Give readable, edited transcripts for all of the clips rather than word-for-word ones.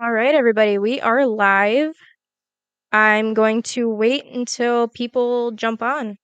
All right, everybody, we are live. I'm going to wait until people jump on.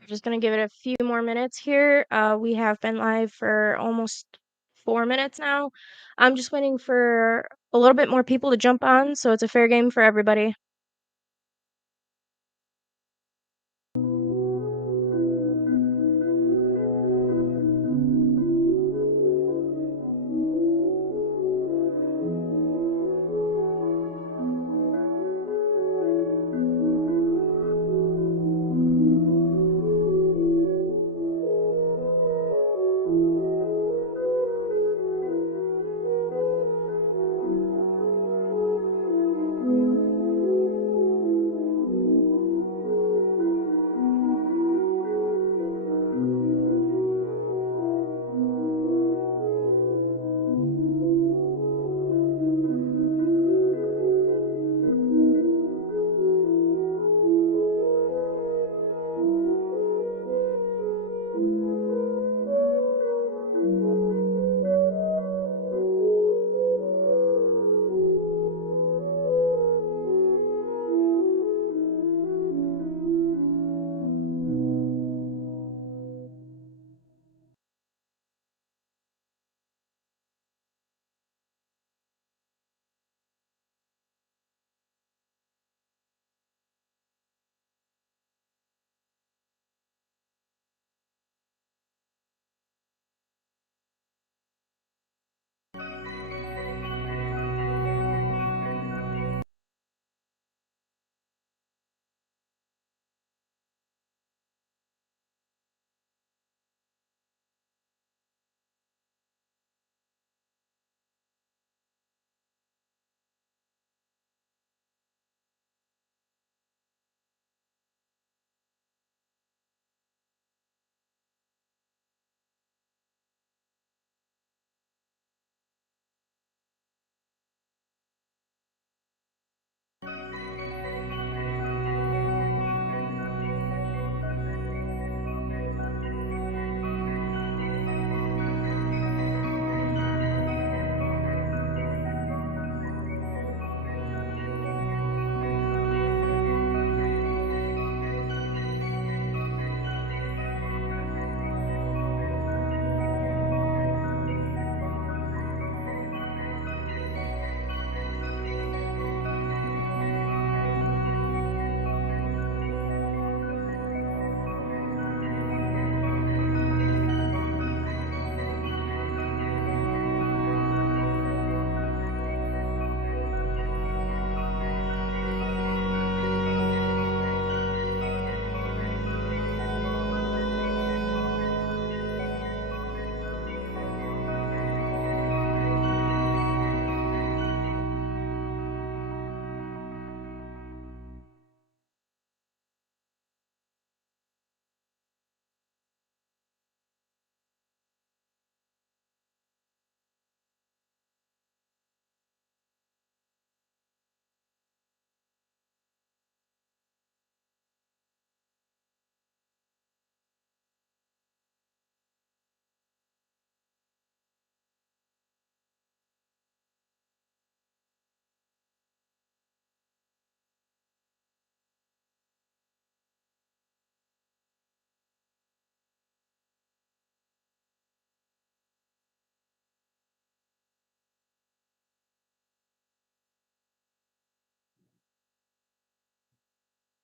We're just going to give it a few more minutes here. We have been live for almost 4 minutes now. I'm just waiting for a little bit more people to jump on, so it's a fair game for everybody.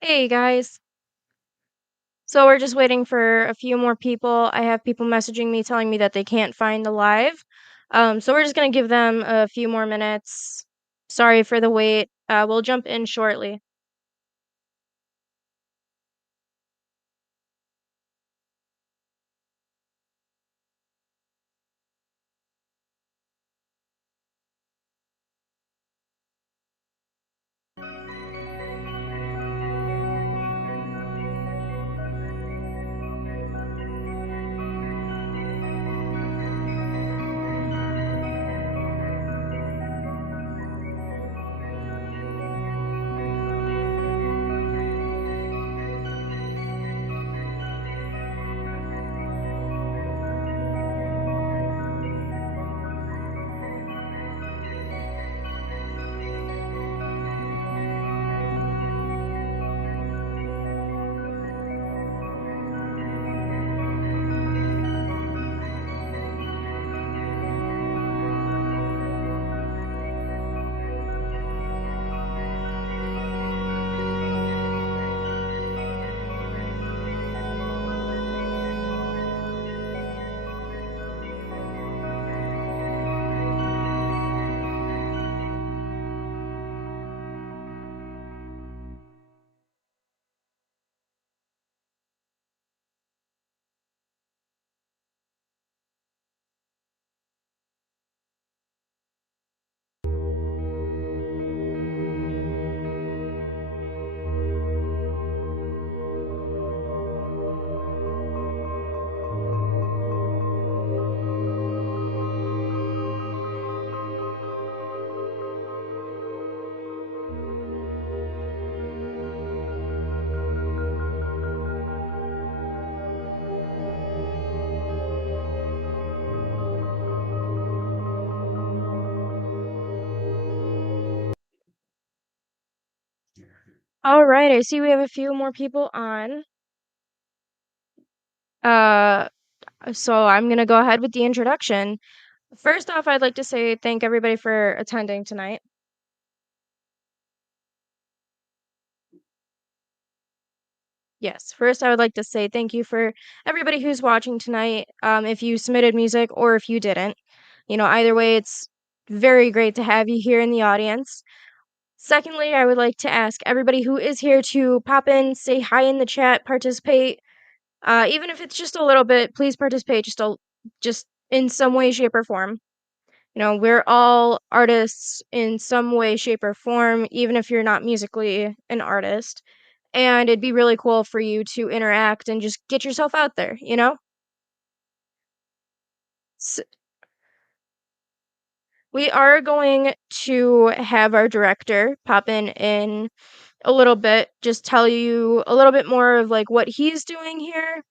Hey guys. So we're just waiting for a few more people. I have people messaging me telling me that they can't find the live. So we're just gonna give them a few more minutes. Sorry for the wait. We'll jump in shortly. All right, I see we have a few more people on. Uh, so I'm gonna go ahead with the introduction. First off, I'd like to say thank everybody for attending tonight. Yes, first I would like to say thank you for everybody who's watching tonight. If you submitted music or if you didn't, either way, it's very great to have you here in the audience. Secondly, I would like to ask everybody who is here to pop in, say hi in the chat, participate. Even if it's just a little bit, please participate just in some way, shape, or form. We're all artists in some way, shape, or form, even if you're not musically an artist. And it'd be really cool for you to interact and just get yourself out there, you know? S We are going to have our director pop in a little bit, just tell you a little bit more of, like, what he's doing here,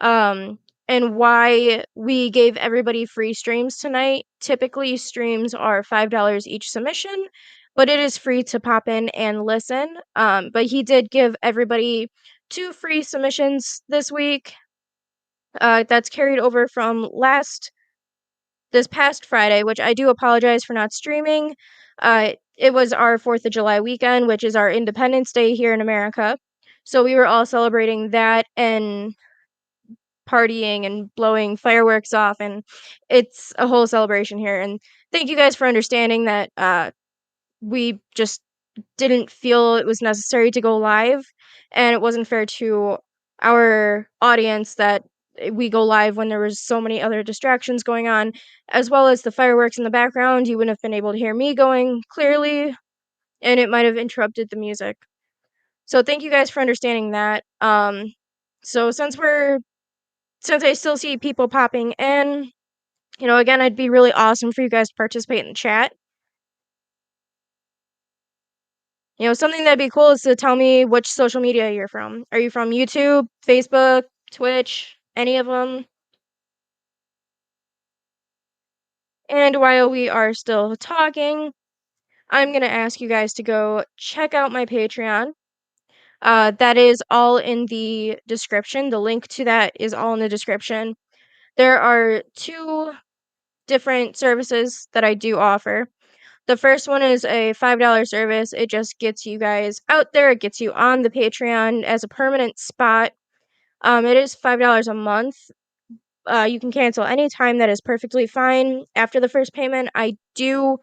um, and why we gave everybody free streams tonight. Typically, streams are $5 each submission, but it is free to pop in and listen, but he did give everybody 2 free submissions this week, that's carried over from this past Friday, which I do apologize for not streaming. It was our 4th of July weekend, which is our Independence Day here in America. So we were all celebrating that and partying and blowing fireworks off, and it's a whole celebration here. And thank you guys for understanding that we just didn't feel it was necessary to go live, and it wasn't fair to our audience that we go live when there was so many other distractions going on, as well as the fireworks in the background. You wouldn't have been able to hear me going clearly, and it might have interrupted the music. So thank you guys for understanding that. So since I still see people popping in, again, it'd be really awesome for you guys to participate in the chat. Something that'd be cool is to tell me which social media you're from. Are you from YouTube, Facebook, Twitch, any of them? And while we are still talking, I'm going to ask you guys to go check out my Patreon. That is all in the description. The link to that is all in the description. There are 2 different services that I do offer. The first one is a $5 service. It just gets you guys out there. It gets you on the Patreon as a permanent spot. It is $5 a month. You can cancel anytime. That is perfectly fine. After the first payment, I do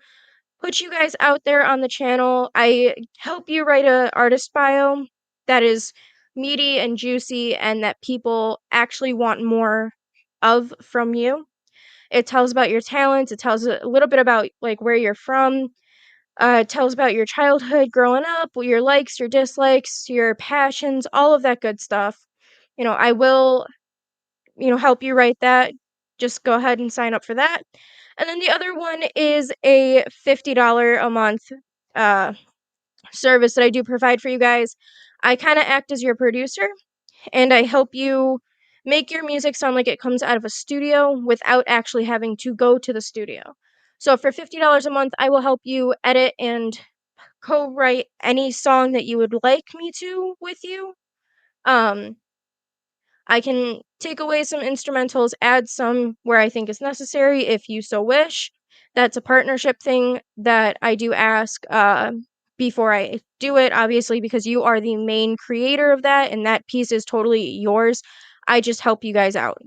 put you guys out there on the channel. I help you write a artist bio that is meaty and juicy and that people actually want more of from you. It tells about your talents. It tells a little bit about like where you're from. It tells about your childhood growing up, your likes, your dislikes, your passions, all of that good stuff. I will, help you write that. Just go ahead and sign up for that. And then the other one is a $50 a month uh, service that I do provide for you guys. I kind of act as your producer and I help you make your music sound like it comes out of a studio without actually having to go to the studio. So for $50 a month, I will help you edit and co-write any song that you would like me to with you. I can take away some instrumentals, add some where I think is necessary if you so wish. That's a partnership thing that I do ask before I do it, obviously, because you are the main creator of that, and that piece is totally yours. I just help you guys out.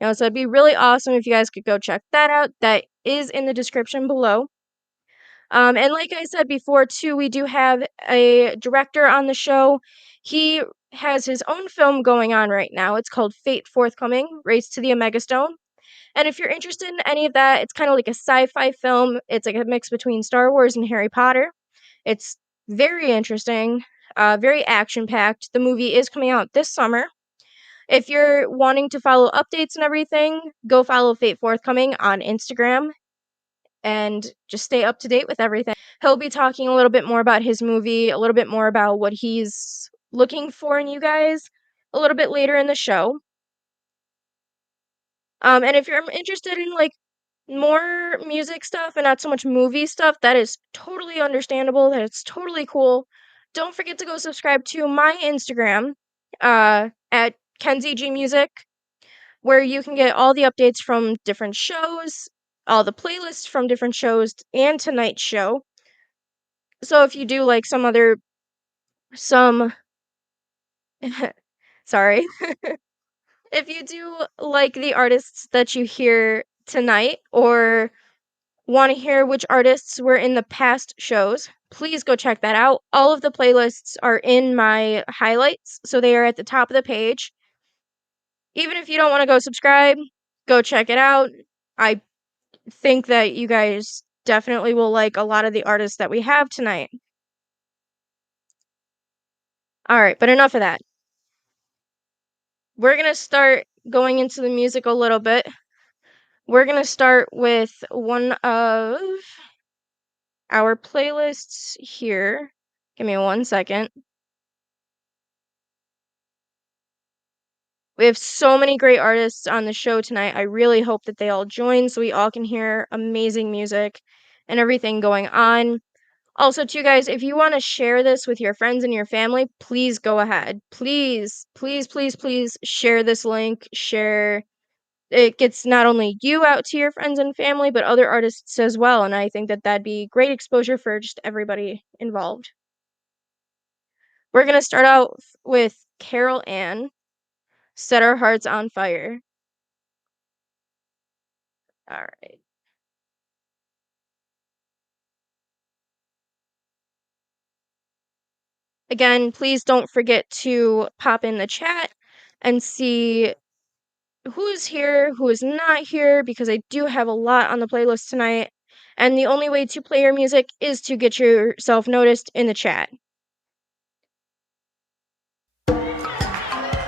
So it'd be really awesome if you guys could go check that out. That is in the description below. And like I said before, too, we do have a director on the show. He has his own film going on right now. It's called Fate Forthcoming, Race to the Omega Stone. And if you're interested in any of that, it's kind of like a sci-fi film. It's like a mix between Star Wars and Harry Potter. It's very interesting, very action-packed. The movie is coming out this summer. If you're wanting to follow updates and everything, go follow Fate Forthcoming on Instagram and just stay up to date with everything. He'll be talking a little bit more about his movie, a little bit more about what he's looking for in you guys a little bit later in the show. And if you're interested in like more music stuff and not so much movie stuff, that is totally understandable. That it's totally cool. Don't forget to go subscribe to my Instagram at Kenzie G Music, where you can get all the updates from different shows, all the playlists from different shows, and tonight's show. So if you do like sorry. If you do like the artists that you hear tonight or want to hear which artists were in the past shows, please go check that out. All of the playlists are in my highlights, so they are at the top of the page. Even if you don't want to go subscribe, go check it out. I think that you guys definitely will like a lot of the artists that we have tonight. Alright, but enough of that. We're gonna start going into the music a little bit. We're gonna start with one of our playlists here. Give me 1 second. We have so many great artists on the show tonight. I really hope that they all join so we all can hear amazing music and everything going on. Also, too, guys, if you want to share this with your friends and your family, please go ahead. Please, please, please, please share this link. Share. It gets not only you out to your friends and family, but other artists as well. And I think that that'd be great exposure for just everybody involved. We're going to start out with Carol Ann, Set Our Hearts on Fire. All right. Again, please don't forget to pop in the chat and see who is here, who is not here, because I do have a lot on the playlist tonight. And the only way to play your music is to get yourself noticed in the chat.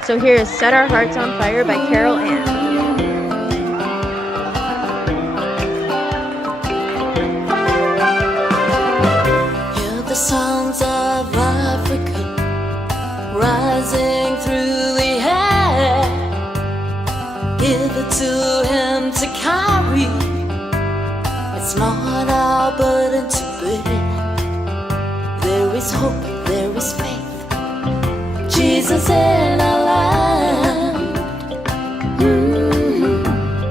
So here is Set Our Hearts on Fire by Carol Ann. Hear the sounds of Africa rising through the air. Give it to him to carry. It's not our burden to bear. There is hope, there is faith. Jesus in our land.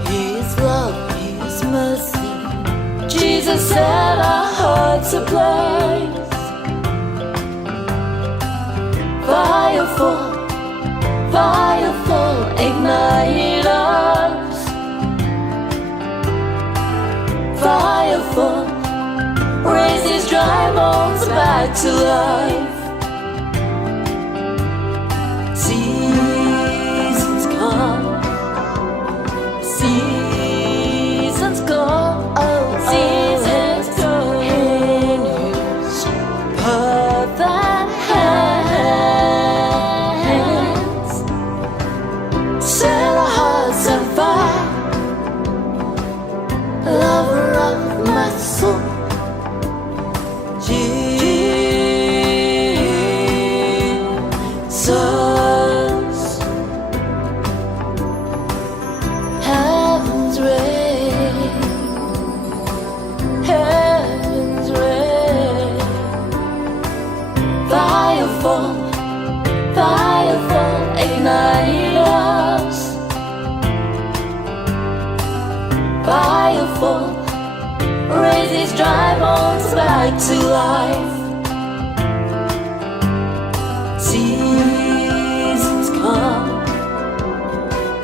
His love, His mercy. Jesus back to life. Seasons come, seasons go, seasons go. In his perfect hands, set our hearts on fire, lover of my soul. Jesus, heaven's rain, heaven's rain. Firefall, firefall, ignite us. Firefall, raise these dry bones back to life. Seasons come,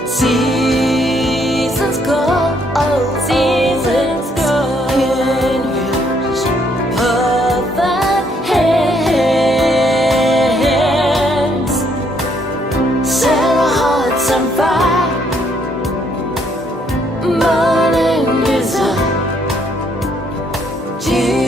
seasons go, seasons go. In his perfect hands, set our hearts on fire, burning desire. Jesus,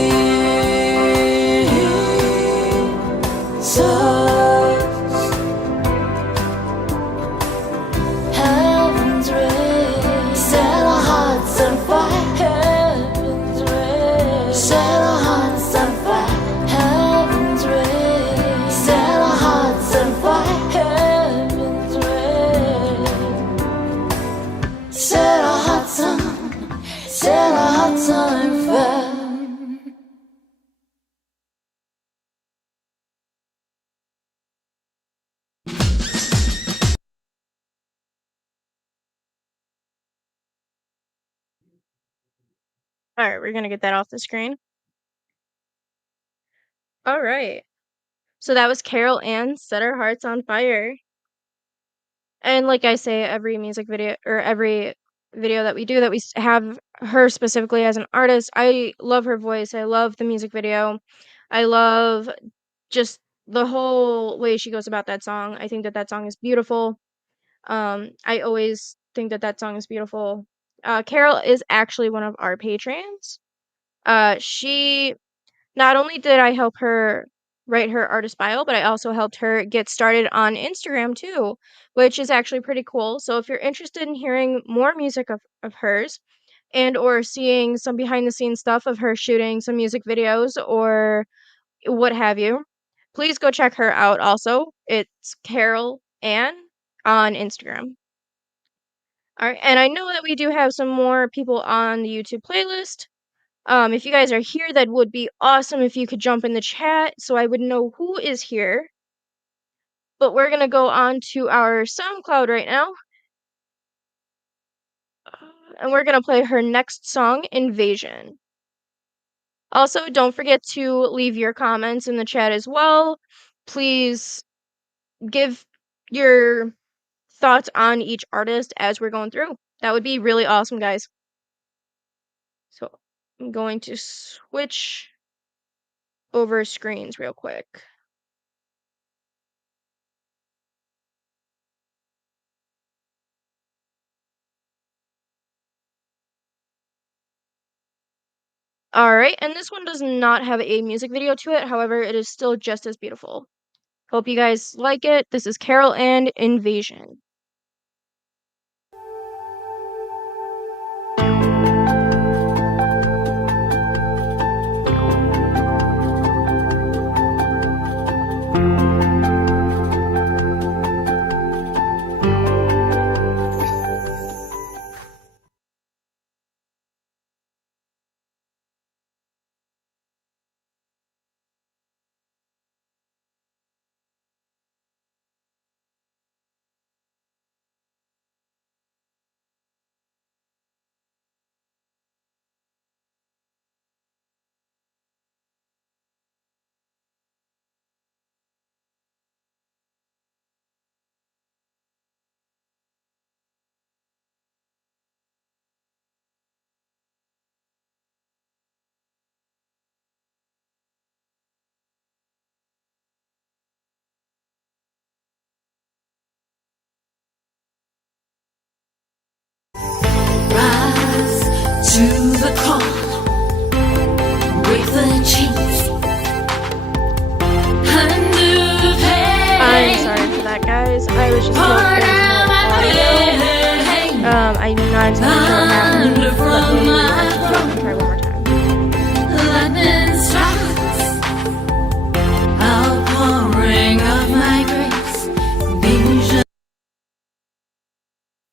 heaven's rain, set our hearts on fire. Heaven's rain, set our hearts on fire. Heaven's rain, set our hearts on fire. Heaven's rain, set our hearts on, set our hearts on fire. Alright, we're gonna get that off the screen. Alright. So that was Carol Ann, Set Our Hearts on Fire. And like I say, every music video or every video that we do that we have her specifically as an artist, I love her voice. I love the music video. I love just the whole way she goes about that song. I think that that song is beautiful. I always think that that song is beautiful. Carol is actually one of our patrons. She not only did I help her write her artist bio, but I also helped her get started on Instagram too, which is actually pretty cool. So if you're interested in hearing more music of hers and or seeing some behind the scenes stuff of her shooting some music videos or what have you, please go check her out also. It's Carol Ann on Instagram. All right, and I know that we do have some more people on the YouTube playlist. If you guys are here, that would be awesome if you could jump in the chat so I would know who is here. But we're gonna go on to our SoundCloud right now. And we're gonna play her next song, Invasion. Also, don't forget to leave your comments in the chat as well. Please give your thoughts on each artist as we're going through. That would be really awesome, guys. So I'm going to switch over screens real quick. Alright, and this one does not have a music video to it, however, it is still just as beautiful. Hope you guys like it. This is Carol and Invasion. just because there's no audio. I'm not exactly sure what happened. Let me actually try one more time. Lightning strikes, outpouring of my grace, vision.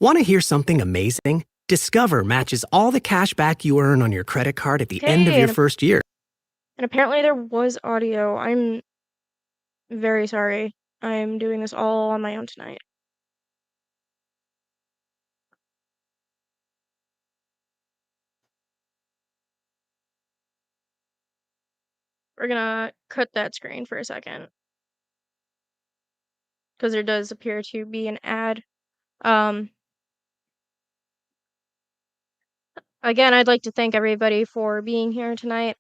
Want to hear something amazing? Discover matches all the cash back you earn on your credit card at the end of your first year. And apparently there was audio. I'm very sorry. I'm doing this all on my own tonight. We're gonna cut that screen for a second, because there does appear to be an ad. Again, I'd like to thank everybody for being here tonight.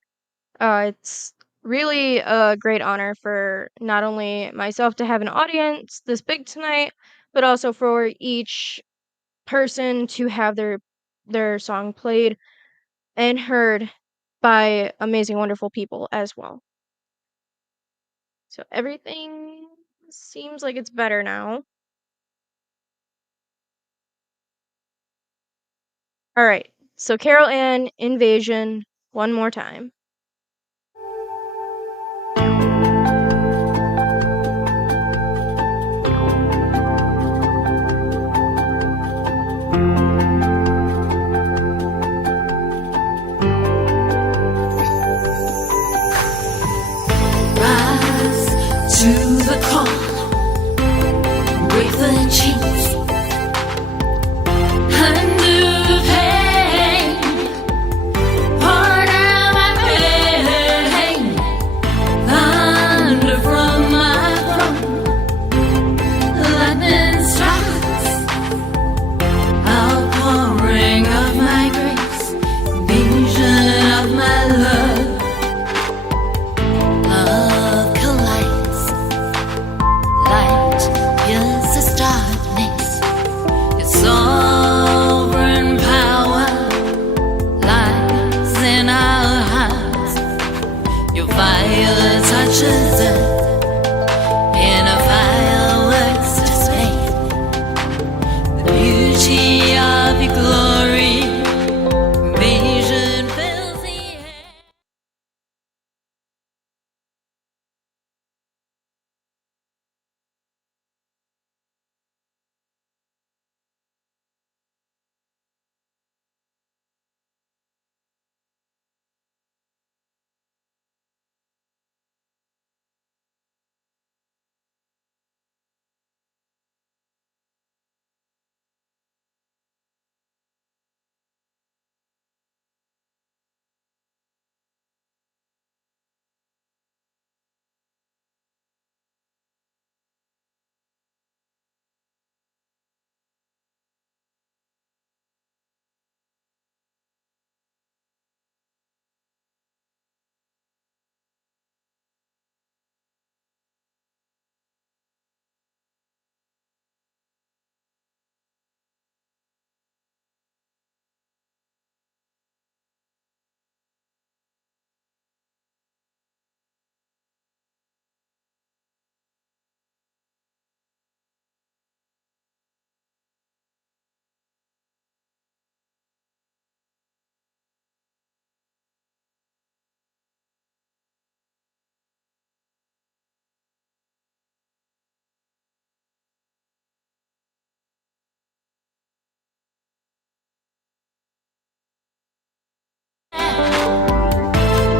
It's really a great honor for not only myself to have an audience this big tonight, but also for each person to have their song played and heard by amazing, wonderful people as well. So everything seems like it's better now. All right. So Carol Ann Invasion one more time. Rise to the call, break the chains, undo the pain, pour down my pain, thunder from my throne, lightning strikes, outpouring of my grace, vision of my love. Love collides, light pierces darkness. Its sovereign power lies in our hearts. Your fire touches earth in a fireworks display. The beauty of your glory, vision fills the air.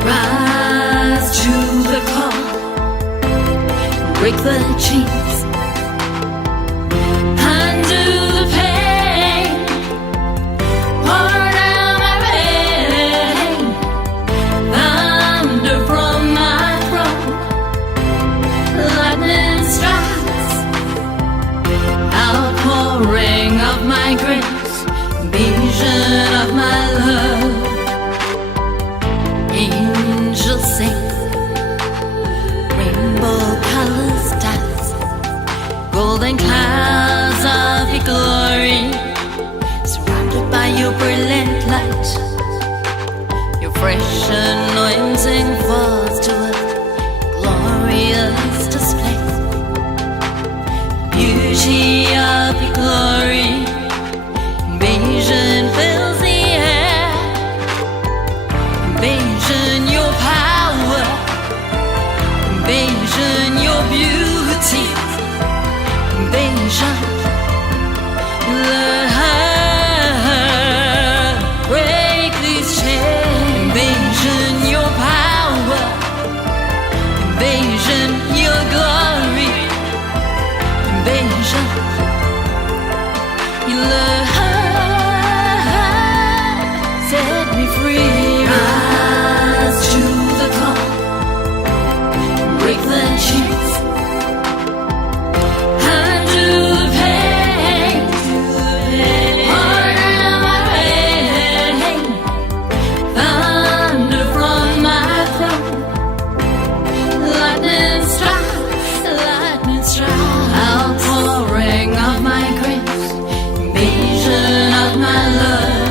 Rise to the call, break the chains, undo the pain, pour down my pain, thunder from my throne, lightning strikes, outpouring of my grace, vision of my love. Angels sing, rainbow colors dance, golden clouds of your glory, surrounded by your brilliant light. Your fresh anointing falls to earth, glorious display, beauty Your love set me free. Rise to the call, break the chains, undo the pain. Heart in my vein, thunder from my throne. Lightning strike, outpouring of my grace, invasion of my love.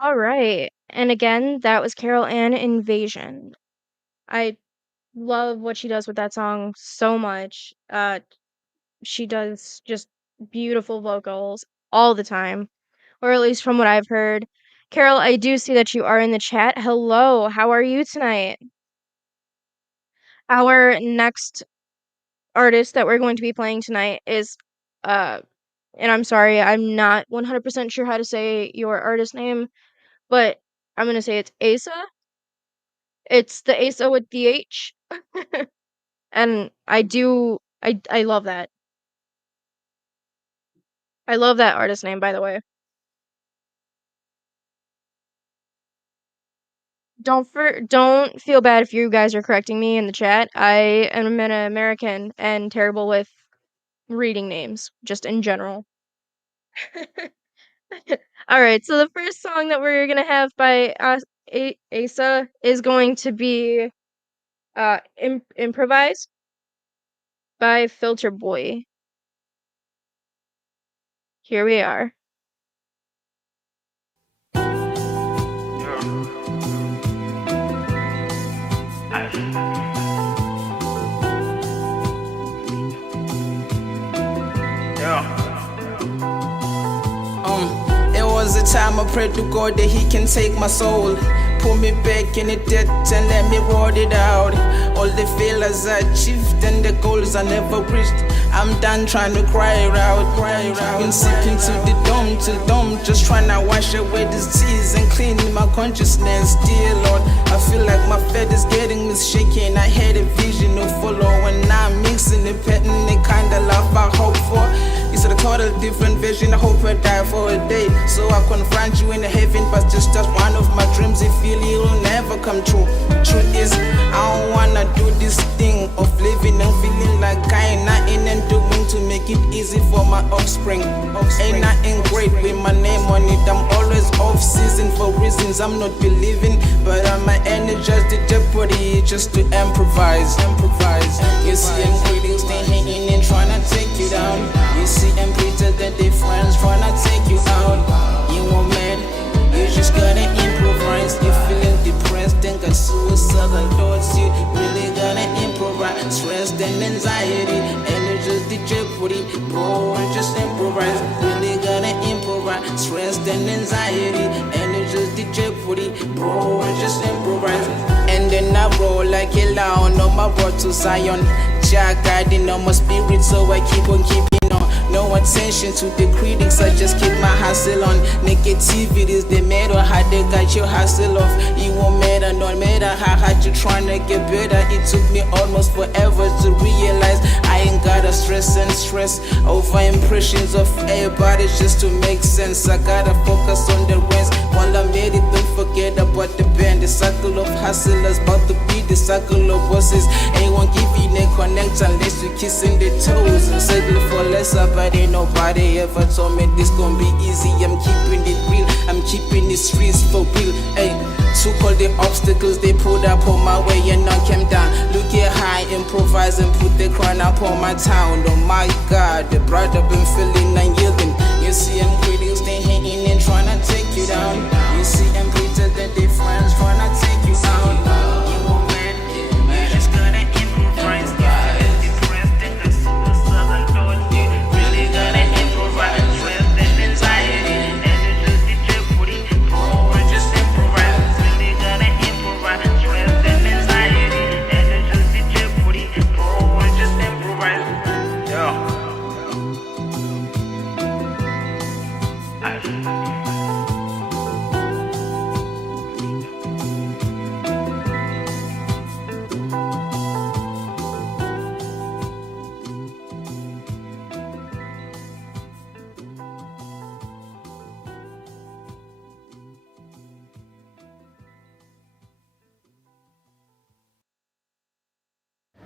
All right. And again, that was Carol Ann Invasion. I love what she does with that song so much. She does just beautiful vocals all the time, or at least from what I've heard. Carol, I do see that you are in the chat. Hello, how are you tonight? Our next artist that we're going to be playing tonight is, uh, and I'm sorry, I'm not 100% sure how to say your artist name, but I'm gonna say it's Asa. It's the Asa with the H. And I love that. I love that artist name, by the way. Don't feel bad if you guys are correcting me in the chat. I am an American and terrible with reading names, just in general. All right, so the first song that we're gonna have by Asa is going to be "Improvise" by Filter Boy. Here we are. It was a time I prayed to God that He can take my soul, pull me back in the debt and let me roll it out. All the failures I achieved and the goals I never reached, I'm done trying to cry it out. Been sipping to the dome till dome, just trying to wash away these tears and clean my consciousness. Dear Lord, I feel like my fate is getting misshaken. I had a vision to follow and now I'm mixing the pattern, the kind of life I hope for. It's a total different vision. I hope I die for a day, so I confront you in the heaven. But just as one of my dreams, it feel it will never come true. Truth is, I don't wanna do this thing of living and feeling like I ain't nothing and doing to make it easy for my offspring. Ain't nothing great with my name on it. I'm always off season for reasons I'm not believing, but I'm energized the jeopardy just to improvise. You see, I'm greetings, they hanging and trying to take you down. You see, I'm greater than their friends trying to take you out. You won't mad, you just gotta improvise. You're feeling depressed and got suicidal thoughts. You really gotta improvise. Stress and anxiety, and it's just the jeopardy. Bro, just improvise. Really gotta improvise. Stress and anxiety, and it's just the jeopardy. Bro, just improvise. And then I roll like a lion on my road to Zion. Jah guiding on my spirit, so I keep on keeping on. No attention to the critics, I just keep my hustle on. Negativity is the matter, how they got your hustle off. It won't matter, no matter how hard you trying to get better. It took me almost forever to realize I ain't gotta stress and stress over impressions of everybody just to make sense. I gotta focus on the rest. While I'm at it, don't forget about the band. The circle of hustlers about to be the circle of bosses. Ain't won't give you no connect unless you kissing the toes. And settle for less, but ain't nobody ever told me this gon' be easy. I'm keeping it real, I'm keeping the streets for real. Hey, took all the obstacles they put up on my way and none came down. Look at high, improvise and put the crown up on my town. Oh my God, the brother been feeling unyielding. You see, I'm critics, they hating and trying to take you down. You see, I'm greater than their friends trying to take you down. You won't man, you just gotta improvise. You depressed and got suicidal thoughts. You really gotta improvise. Stress and anxiety, and it's just the jeopardy. Bro, just improvise. Really gotta improvise. Stress and anxiety, and it's just the jeopardy. Bro, just improvise. Yeah.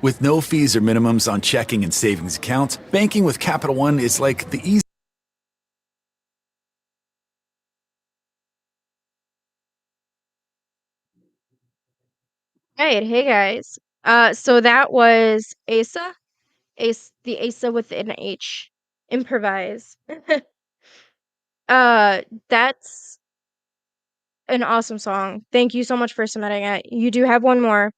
With no fees or minimums on checking and savings accounts, banking with Capital One is like the easy. Right, hey guys. So that was Asa, the Asa with an H, improvise. uh, that's an awesome song. Thank you so much for submitting it. You do have one more,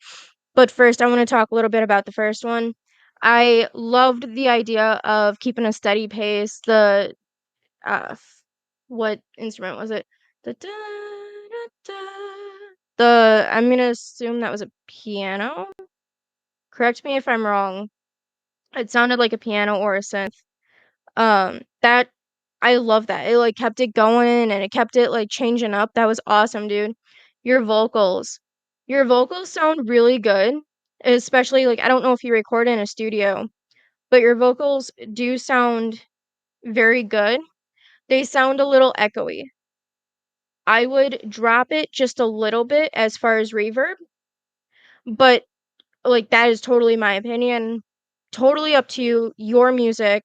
but first I want to talk a little bit about the first one. I loved the idea of keeping a steady pace. What instrument was it? Da, da, da, da. I'm gonna assume that was a piano. Correct me if I'm wrong. It sounded like a piano or a synth. That I love that. It like kept it going and it kept it like changing up. That was awesome, dude. Your vocals. Your vocals sound really good. Especially like I don't know if you record in a studio, but your vocals do sound very good. They sound a little echoey. I would drop it just a little bit as far as reverb, but like that is totally my opinion. Totally up to you, your music.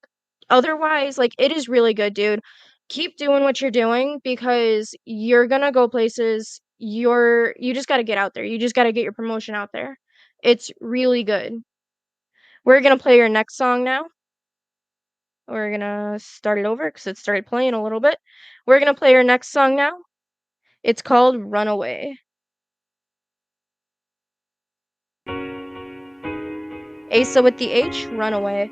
Otherwise, like it is really good, dude. Keep doing what you're doing because you're gonna go places. You just gotta get out there. You just gotta get your promotion out there. It's really good. We're gonna play your next song now. We're gonna start it over because it started playing a little bit. We're gonna play your next song now. It's called Runaway. Asa with the H, Runaway.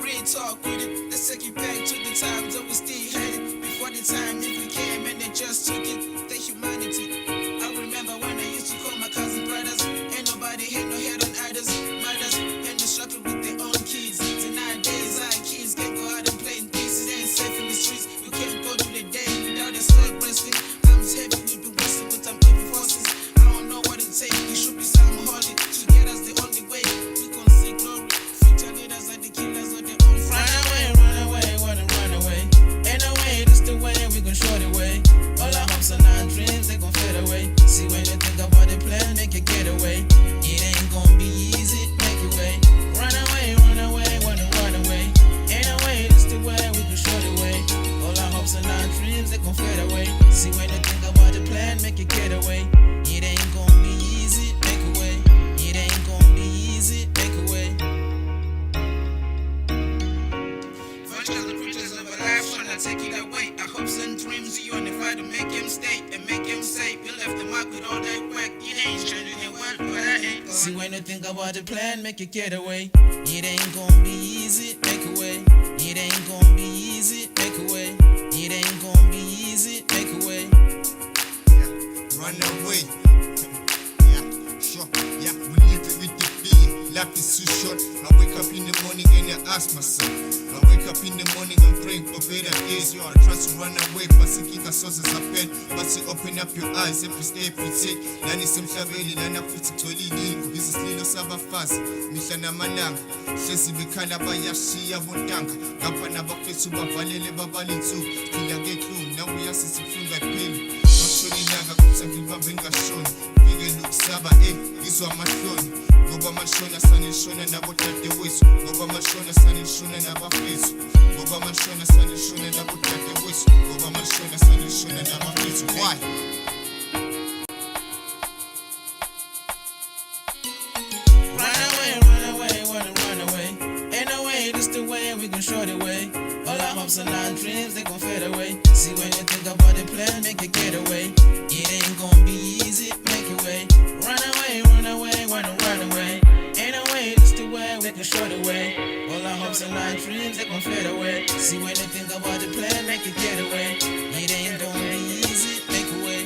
Real talk with it. Let's take it back to the times that we still had it. Before the time if we came and they just took it. The humanity. I remember when I used to call my cousin brothers. Ain't nobody had no head on others. Mothers and they struggle with their own kids. So nowadays our kids can go out and play in pieces. They ain't safe in the streets. We can't go to the day without a slug wrestling. Times heavy, we've been wrestling with some evil forces. I don't know what it takes. We should be some holy. To get us the only way. We can see glory. Future leaders are the killers of their own. Run away, wanna run away. Ain't no way, this the way we gon' show the way. All our hopes and our dreams, they gon' fade away. See when you think about the plan, make it get away. It ain't gon' be easy, make it way. Run away, wanna run away. Ain't no way, this the way we gon' show the way. All our hopes and our dreams, they gon' fade away. See when you think about the plan, make it get away. It ain't gon' be easy, make it way. It ain't gon' be easy, make it way. Virtual the preachers of a life, wanna take it away. Our hopes and dreams, you only fight to make him stay and make him say. We left the mark with all that work. It ain't changing the world, but I ain't going. See when you think about the plan, make it get away. It ain't gon' be easy, make a way. It ain't gon' be easy, make a way. It ain't gon' be easy, make a way. Yeah, run away. Yeah, sure. Yeah, we live it with the fear. Life is too short. I wake up in the morning and I ask myself. I wake up in the morning and praying for better days. You are trying to run away, but seeking a source of pain. But you open up your eyes every step you take. Nani semhlabeni, nana futhi tholini. Business lilo sabafazi. Mihla namalanga. Hlezi bekhanda bayashiya bontanga. Ngapha nabafethu bavalele babalinsuku. Phila ngehlungu, nawe uyasiza ibuhlungu ayipheli. Ngashona ilanga kuthi ngibambe ngashoni. Ngike lokusaba ngizwa amahloni. Ngoba amashona sanishona nabo dadewethu. Ngoba amashona sanishona nabafethu. Ngoba amashona sanishona nabo dadewethu. Ngoba amashona sanishona nabafethu. Why? Run away, wanna run away. Ain't no way, this the way we gon' show the way. All our hopes and our dreams, they gon' fade away. See when you think about the plan, make it get away. It ain't gon' be easy, make it way. Run away, wanna run away. Ain't no way, this the way we gon' show the way. All our hopes and our dreams, they gon' fade away. See when you think about the plan, make it get away. It ain't gon' be easy, make it way.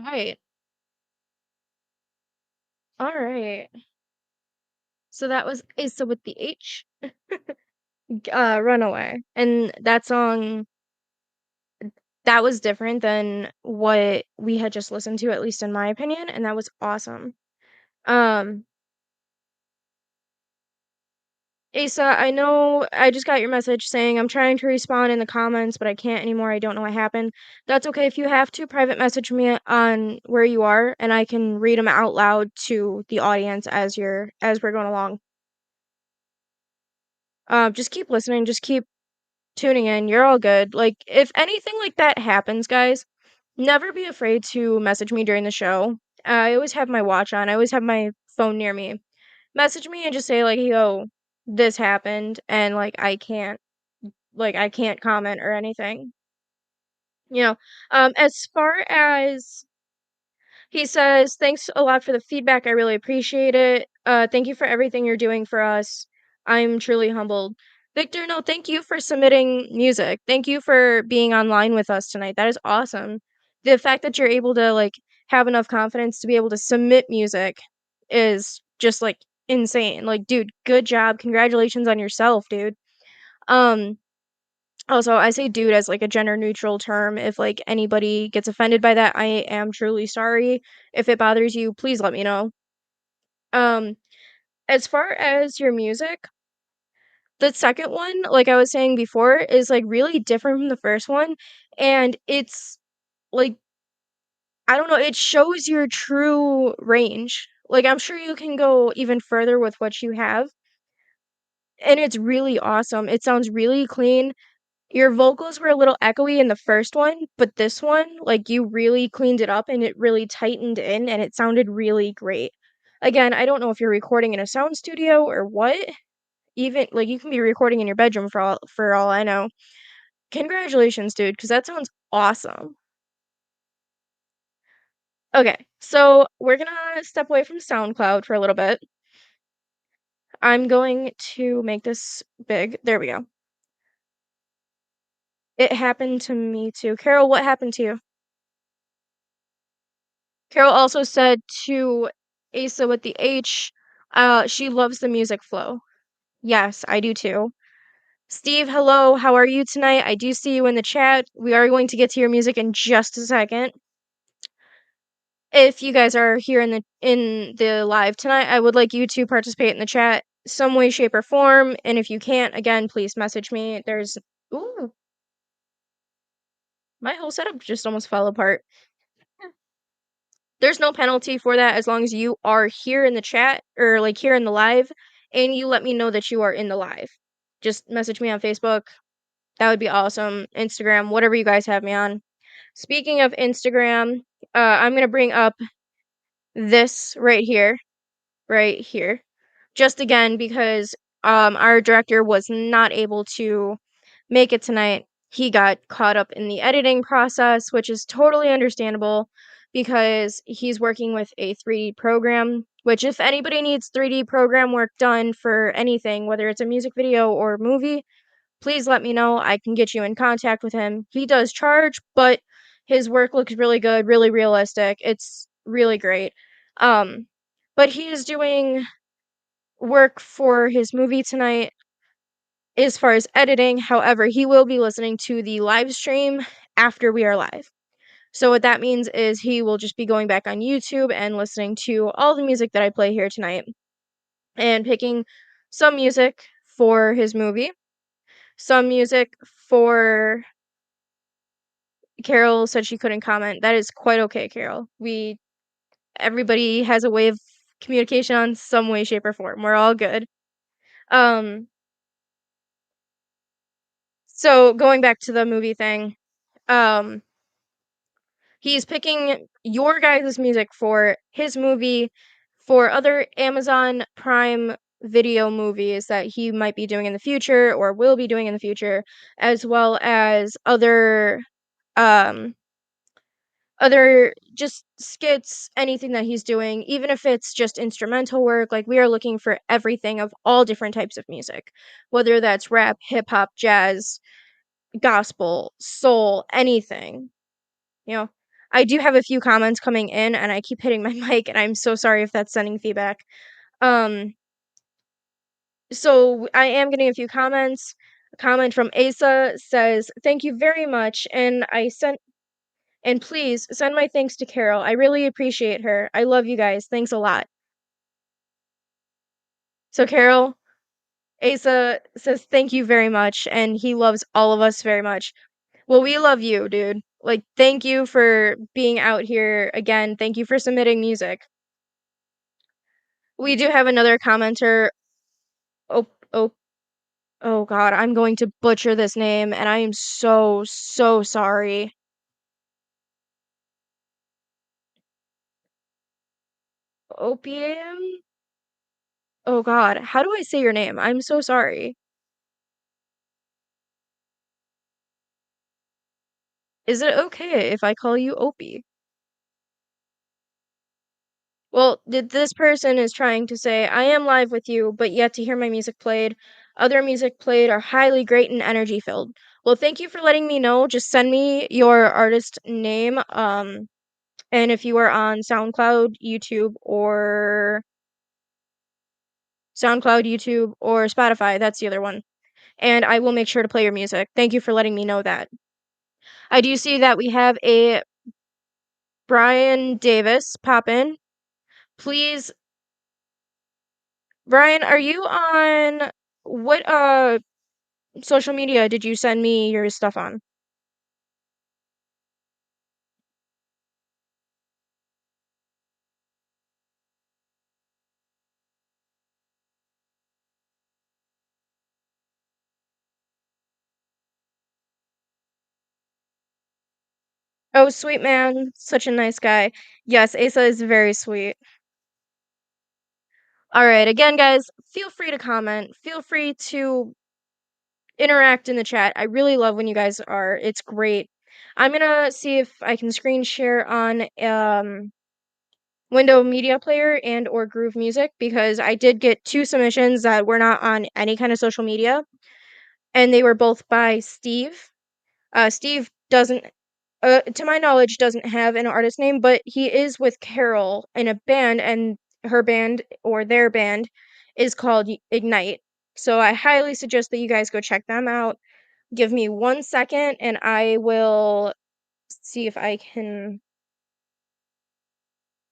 Alright. Alright. So that was Asa with the H, Runaway. And that song, that was different than what we had just listened to, at least in my opinion, and that was awesome. Um, Asa, I know I just got your message saying I'm trying to respond in the comments, but I can't anymore. I don't know what happened. That's okay. If you have to, private message me on where you are, and I can read them out loud to the audience as we're going along. Just keep listening. Just keep tuning in. You're all good. Like, if anything like that happens, guys, never be afraid to message me during the show. I always have my watch on. I always have my phone near me. Message me and just say like, "Yo, this happened," and I can't comment or anything. You know, as far as he says, "Thanks a lot for the feedback. I really appreciate it. Thank you for everything you're doing for us. I'm truly humbled." Victor, no, thank you for submitting music. Thank you for being online with us tonight. That is awesome. The fact that you're able to like have enough confidence to be able to submit music is just like insane. Like, dude, good job. Congratulations on yourself, dude. Um, Also, I say dude as like a gender neutral term. If like anybody gets offended by that, I am truly sorry. If it bothers you, please let me know. Um, as far as your music, the second one, like I was saying before, is like really different from the first one. And it's like, I don't know, it shows your true range. Like, I'm sure you can go even further with what you have. And it's really awesome. It sounds really clean. Your vocals were a little echoey in the first one, but this one, like, you really cleaned it up and it really tightened in and it sounded really great. Again, I don't know if you're recording in a sound studio or what. Even like you can be recording in your bedroom for all I know. Congratulations, dude, because that sounds awesome. Okay, so we're gonna step away from SoundCloud for a little bit. I'm going to make this big. There we go. It happened to me too. Carol, what happened to you? Carol also said to Asa with the H, she loves the music flow. Yes, I do too. Steve, hello, how are you tonight? I do see you in the chat. We are going to get to your music in just a second. If you guys are here in the live tonight, I would like you to participate in the chat some way, shape, or form. And if you can't, again, please message me. Ooh, my whole setup just almost fell apart. There's no penalty for that as long as you are here in the chat or like here in the live and you let me know that you are in the live. Just message me on Facebook. That would be awesome. Instagram, whatever you guys have me on. Speaking of Instagram, I'm going to bring up this right here. Right here. Just again because our director was not able to make it tonight. He got caught up in the editing process, which is totally understandable because he's working with a 3D program, which if anybody needs 3D program work done for anything, whether it's a music video or movie, please let me know. I can get you in contact with him. He does charge, but his work looks really good, really realistic. It's really great. Um, but he is doing work for his movie tonight as far as editing. However, he will be listening to the live stream after we are live. So what that means is he will just be going back on YouTube and listening to all the music that I play here tonight and picking some music for his movie, some music for Carol said she couldn't comment. That is quite okay, Carol. Everybody has a way of communication on some way, shape, or form. We're all good. Um So going back to the movie thing, um, he's picking your guys' music for his movie, for other Amazon Prime Video movies that he might be doing in the future or will be doing in the future, as well as um other just skits, anything that he's doing, even if it's just instrumental work. Like we are looking for everything of all different types of music, whether that's rap, hip hop, jazz, gospel, soul, anything, you know. I do have a few comments coming in, and I keep hitting my mic, and I'm so sorry if that's sending feedback. So I am getting a few comments. A comment from Asa says, "Thank you very much, and please send my thanks to Carol. I really appreciate her. I love you guys. Thanks a lot." So Carol, Asa says thank you very much, and he loves all of us very much. Well, we love you, dude. Like, thank you for being out here again. Thank you for submitting music. We do have another commenter. Oh, oh, oh God, I'm going to butcher this name, and I am so, so sorry. Opium? Oh God, how do I say your name? I'm so sorry. Is it okay if I call you Opie? Well, this person is trying to say, I am live with you, but yet to hear my music played. Other music played are highly great and energy filled. Well, thank you for letting me know. Just send me your artist name. And if you are on SoundCloud, YouTube, or Spotify, that's the other one. And I will make sure to play your music. Thank you for letting me know that. I do see that we have a Brian Davis pop in. Please, Brian, are you on what social media did you send me your stuff on? Oh, sweet man, such a nice guy. Yes, Asa is very sweet. All right, again, guys, feel free to comment. Feel free to interact in the chat. I really love when you guys are. It's great. I'm gonna see if I can screen share on Window Media Player and or Groove Music because I did get 2 submissions that were not on any kind of social media, and they were both by Steve. Steve doesn't, to my knowledge, doesn't have an artist name, but he is with Carol in a band, and her band or their band is called Ignite. So I highly suggest that you guys go check them out. Give me 1 second, and I will see if I can.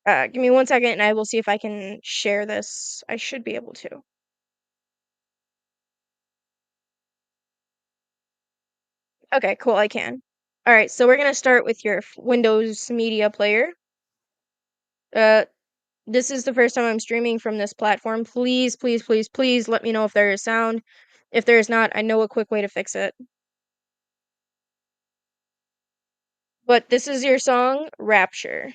Give me 1 second, and I will see if I can share this. I should be able to. Okay, cool, I can. All right, so we're gonna start with your Windows Media Player. This is the first time I'm streaming from this platform. Please, please, please, please let me know if there is sound. If there is not, I know a quick way to fix it. But this is your song, Rapture.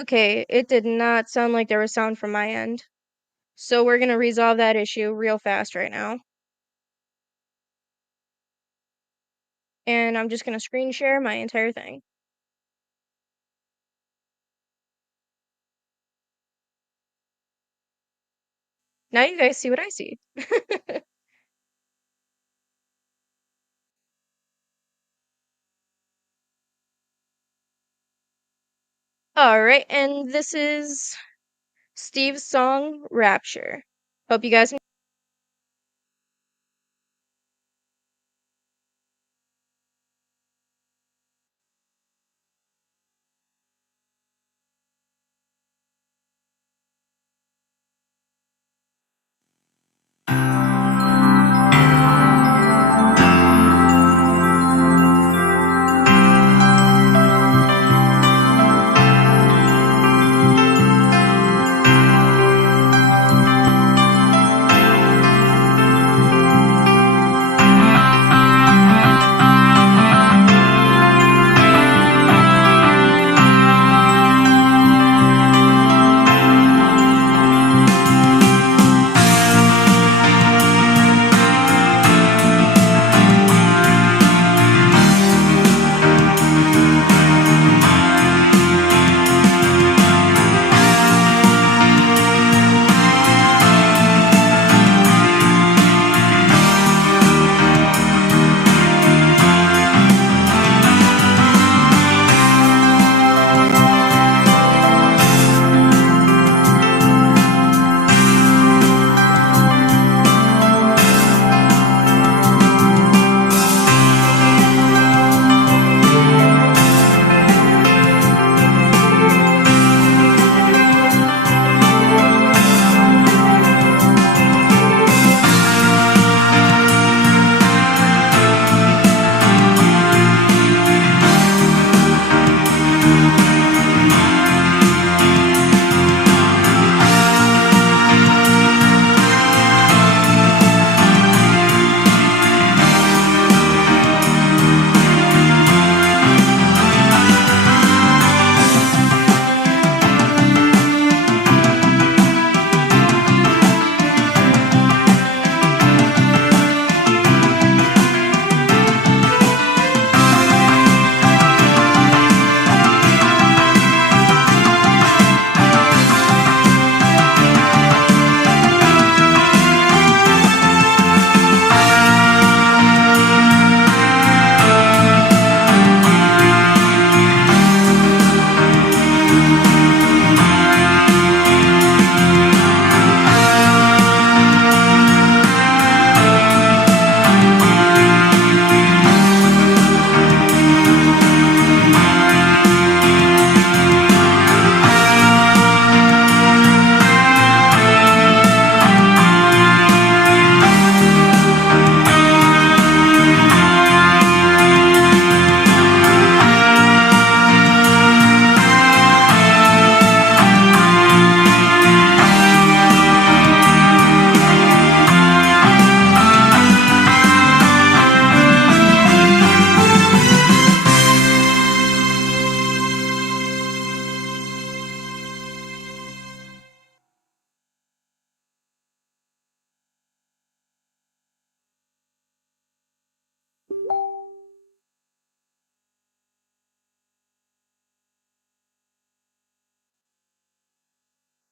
Okay, it did not sound like there was sound from my end. So we're gonna resolve that issue real fast right now. And I'm just gonna screen share my entire thing. Now you guys see what I see. Alright, and this is Steve's song, Rapture. Hope you guys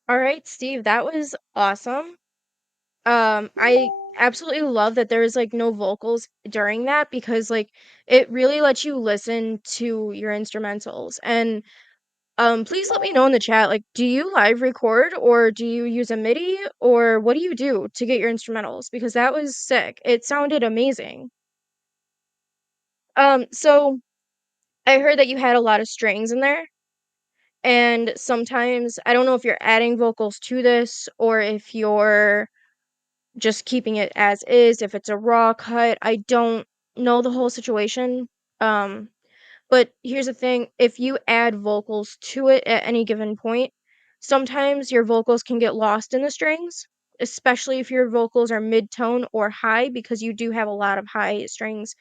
All right, Steve, that was awesome. I absolutely love that there was like no vocals during that because like it really lets you listen to your instrumentals. And please let me know in the chat, like, do you live record or do you use a MIDI or what do you do to get your instrumentals? Because that was sick. It sounded amazing. So I heard that you had a lot of strings in there. And sometimes I don't know if you're adding vocals to this or if you're just keeping it as is, if it's a raw cut. I don't know the whole situation. Um, but here's the thing, if you add vocals to it at any given point, sometimes your vocals can get lost in the strings, especially if your vocals are mid-tone or high, because you do have a lot of high strings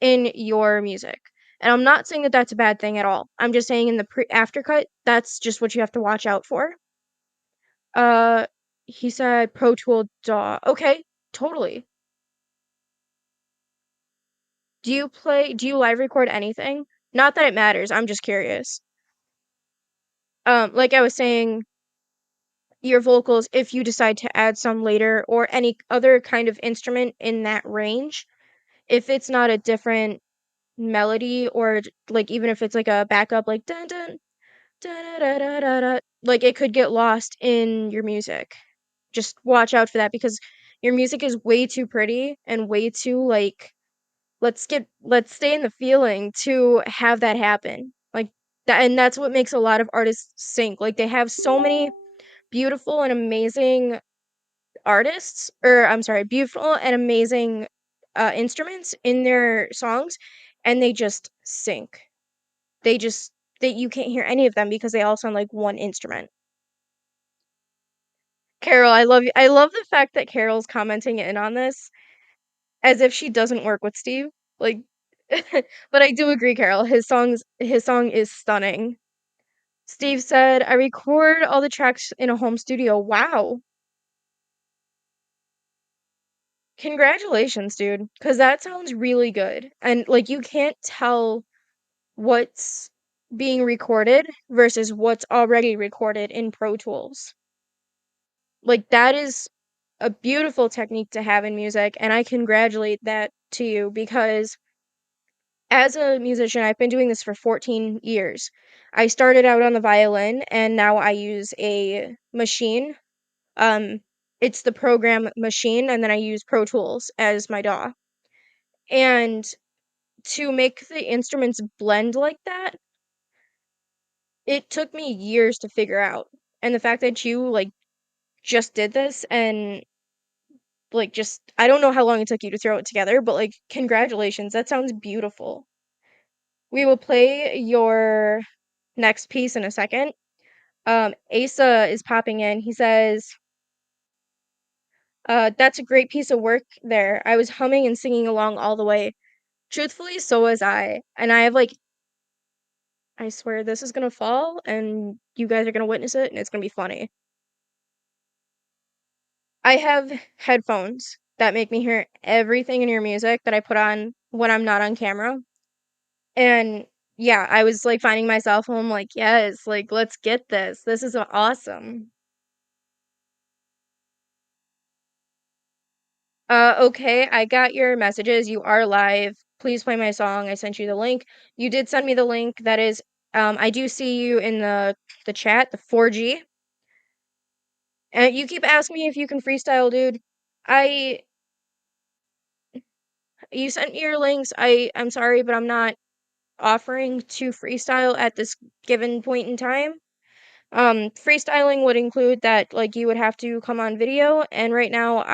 in your music. And I'm not saying that that's a bad thing at all. I'm just saying in the after cut, that's just what you have to watch out for. Uh, he said Pro Tool DAW. Okay, totally. Do you live record anything? Not that it matters, I'm just curious. Like I was saying, your vocals, if you decide to add some later or any other kind of instrument in that range, if it's not a different melody or like even if it's like a backup like dun dun dun da da da da, like it could get lost in your music. Just watch out for that because your music is way too pretty and way too like let's stay in the feeling to have that happen. Like that, and that's what makes a lot of artists sink. Like they have so many beautiful and amazing artists, or I'm sorry, beautiful and amazing instruments in their songs, and they just sink. They just you can't hear any of them because they all sound like one instrument. Carol, I love you. I love the fact that Carol's commenting in on this as if she doesn't work with Steve. Like but I do agree, Carol. His song is stunning. Steve said, "I record all the tracks in a home studio." Wow. Congratulations, dude, cuz that sounds really good. And like you can't tell what's being recorded versus what's already recorded in Pro Tools. Like that is a beautiful technique to have in music and I congratulate that to you because as a musician, I've been doing this for 14 years. I started out on the violin and now I use a machine. Um, it's the program Machine, and then I use Pro Tools as my DAW. And to make the instruments blend like that, it took me years to figure out. And the fact that you like just did this and like just I don't know how long it took you to throw it together, but like congratulations. That sounds beautiful. We will play your next piece in a second. Asa is popping in. He says, that's a great piece of work there. I was humming and singing along all the way. Truthfully, so was I. And I have like, I swear this is gonna fall and you guys are gonna witness it and it's gonna be funny. I have headphones that make me hear everything in your music that I put on when I'm not on camera. And yeah, I was like finding myself home like, yes, like let's get this. This is awesome. Okay, I got your messages. You are live. Please play my song. I sent you the link. You did send me the link. That is, I do see you in the chat, the 4G. And you keep asking me if you can freestyle, dude. I you sent me your links. I'm sorry, but I'm not offering to freestyle at this given point in time. Freestyling would include that like you would have to come on video, and right now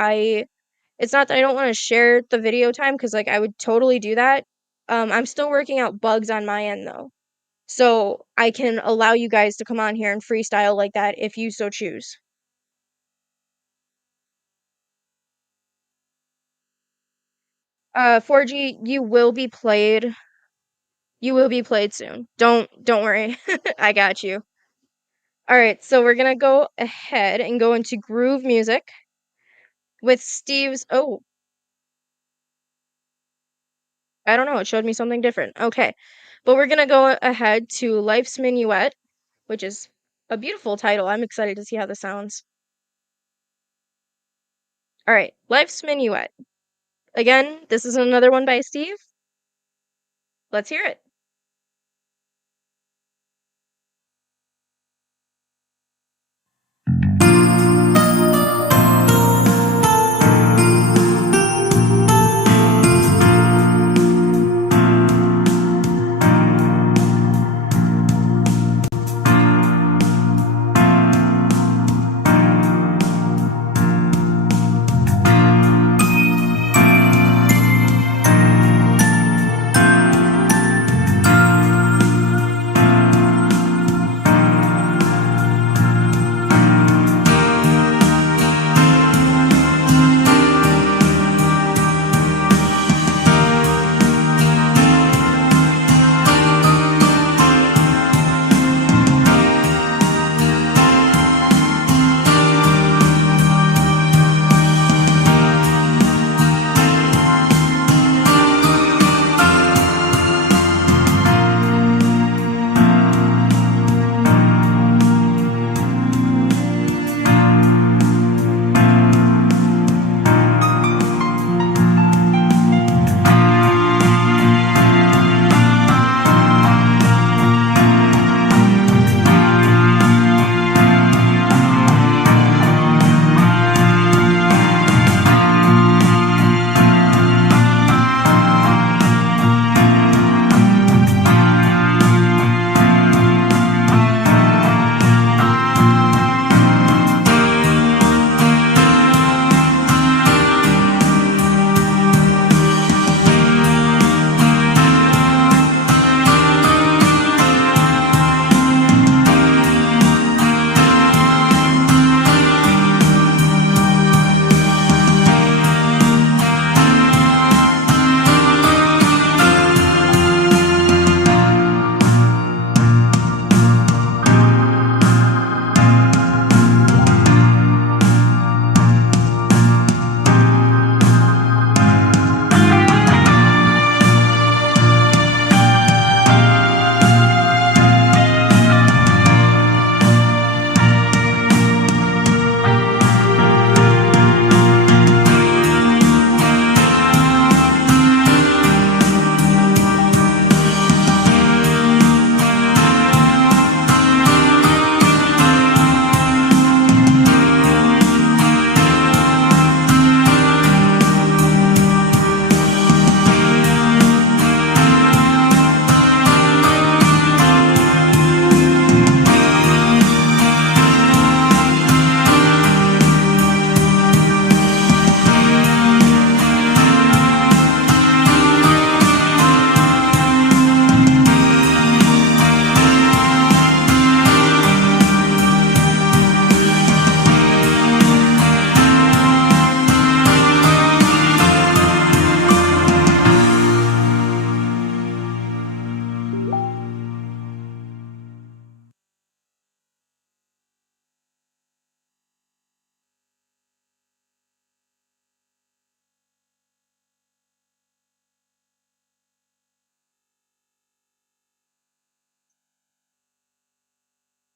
it's not that I don't want to share the video time because like I would totally do that. I'm still working out bugs on my end though. So I can allow you guys to come on here and freestyle like that if you so choose. 4G, you will be played. You will be played soon. Don't worry. I got you. All right, so we're gonna go ahead and go into groove music with Steve's. Oh, I don't know. It showed me something different. Okay, but we're gonna go ahead to Life's Minuet, which is A beautiful title. I'm excited to see how this sounds. All right, Life's Minuet. Again, this is another one by Steve. Let's hear it.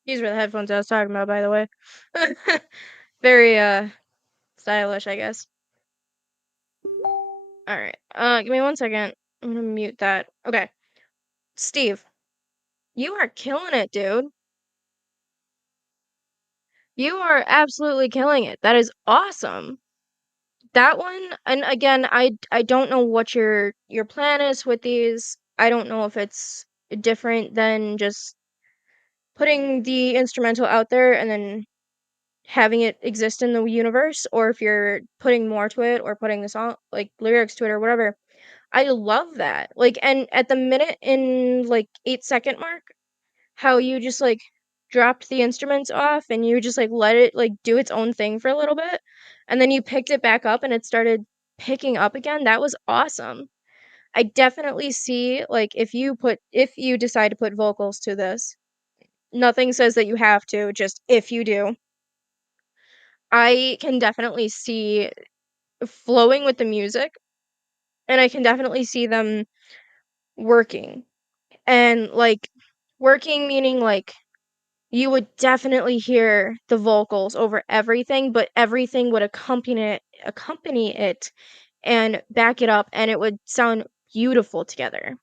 These were the headphones I was talking about, by the way. Very, stylish, I guess. Alright, give me 1 second. I'm gonna mute that. Okay. Steve, you are killing it, dude. You are absolutely killing it. That is awesome. That one, and again, I don't know what your plan is with these. I don't know if it's different than just putting the instrumental out there and then having it exist in the universe, or if you're putting more to it or putting the song like lyrics to it or whatever. I love that. Like, and at the minute in like 8-second mark, how you just like dropped the instruments off and you just like let it like do its own thing for a little bit, and then you picked it back up and it started picking up again. That was awesome. I definitely see, like, if you decide to put vocals to this, nothing says that you have to, just if you do, I can definitely see flowing with the music, and I can definitely see them working. And like working meaning like, you would definitely hear the vocals over everything, but everything would accompany it and back it up, and it would sound beautiful together.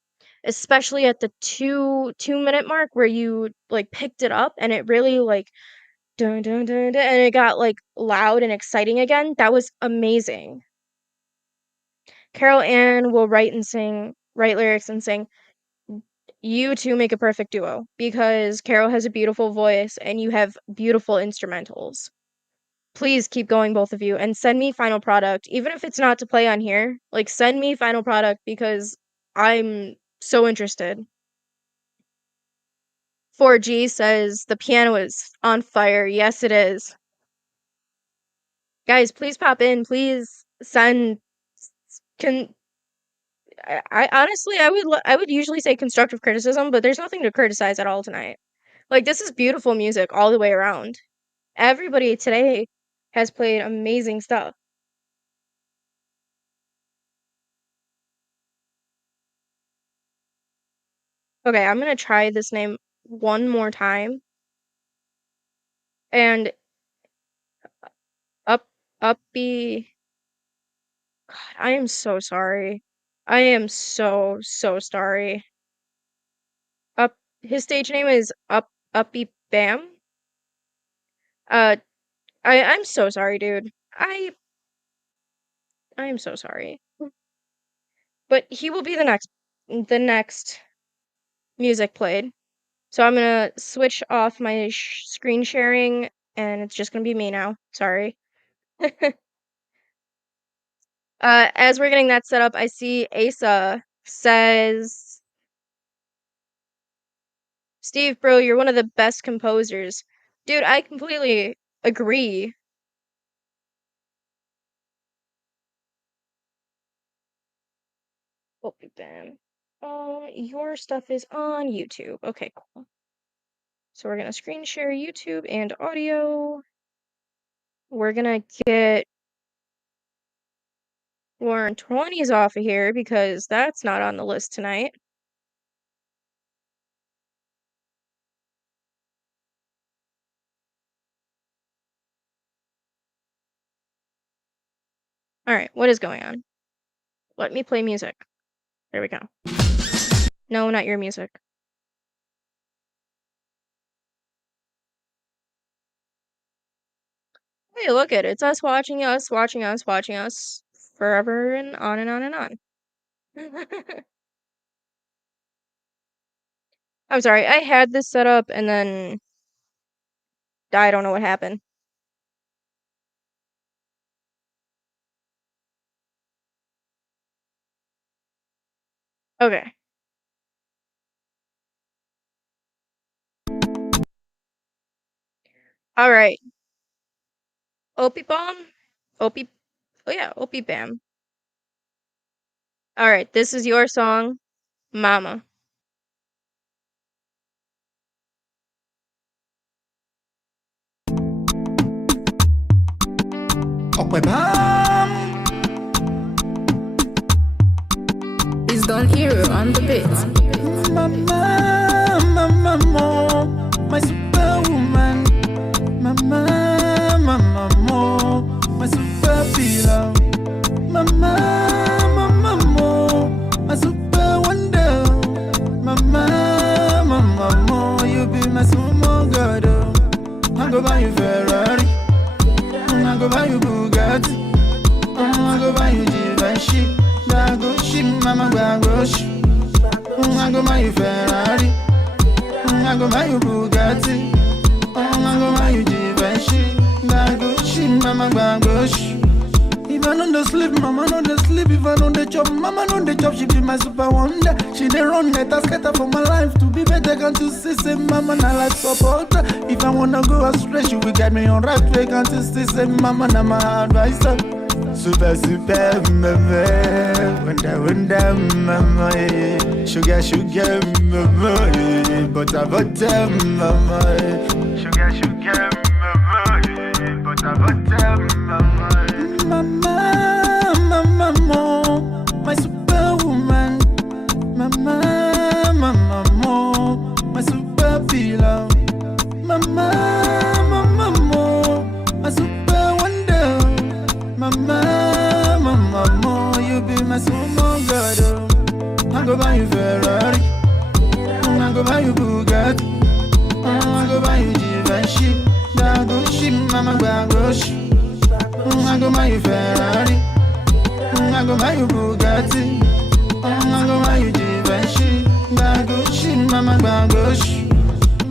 Especially at the 2 minute mark where you like picked it up and it really like dun dun dun, dun and it got like loud and exciting again. That was amazing. Carol Ann will write lyrics and sing. You two make a perfect duo because Carol has a beautiful voice and you have beautiful instrumentals. Please keep going, both of you, and send me final product, even if it's not to play on here. Like, send me final product because I'm so interested. 4G says the piano is on fire. Yes, it is. Guys, please pop in. Please send. Can I honestly, I would usually say constructive criticism, but there's nothing to criticize at all tonight. Like, this is beautiful music all the way around. Everybody today has played amazing stuff. Okay, I'm gonna try this name one more time. And up Uppy. God, I am so sorry. I am so sorry. Up His stage name is Uppy Bam. Uh I'm so sorry, dude. I am so sorry. But he will be the next music played. So I'm gonna switch off my screen sharing and it's just gonna be me now. Sorry. As we're getting that set up, I see Asa says, Steve, bro, you're one of the best composers. Dude, I completely agree. Oh, then. Your stuff is on YouTube. Okay, cool. So we're gonna screen share YouTube and audio. We're gonna get Warren 20s off of here because that's not on the list tonight. Alright, what is going on? Let me play music. There we go. No, not your music. Hey, look at it. It's us watching us, watching us, watching us forever and on and on and on. I'm sorry, I had this set up and then I don't know what happened. Okay. Alright. Opie Bomb? Opie. Oh yeah, Opie Bam. Alright, this is your song, Mama. Is Don Hero on the beat. Mama, mama, mo, my superwoman. Mama, mama, mo, my super pillow. Mama, mama, mo, my super wonder. Mama, mama, mo, you be my sumo god. I go buy you Ferrari, I go buy you Bugatti, I go buy you Givenchy, I go ship mama go ship. I go buy you Ferrari, I go buy you Bugatti, I go buy you Givenchy, I go ship mama go ship. If I don't sleep, mama don't sleep. If I don't chop, mama don't chop. She be my super wonder. She dey run net a scatter for my life to be better. Can't you see, say mama na like support. If I wanna go astray, she will guide me on right way. Can't you see, say mama na my advisor. Super super mama, wonder mama, sugar sugar mama, butter mama, sugar mama, butter mama. Mama, mama, mo, my superwoman. Mama, mama, mo, my super pillow. Mama, Mama, mama, mo, you be my small god. I go buy you Ferrari, I go buy you Bugatti, I go buy you Givenchy, I go ship mama Bagosh. I go buy you Ferrari, I go buy you Bugatti, I go buy you Givenchy, I go ship mama Bagosh.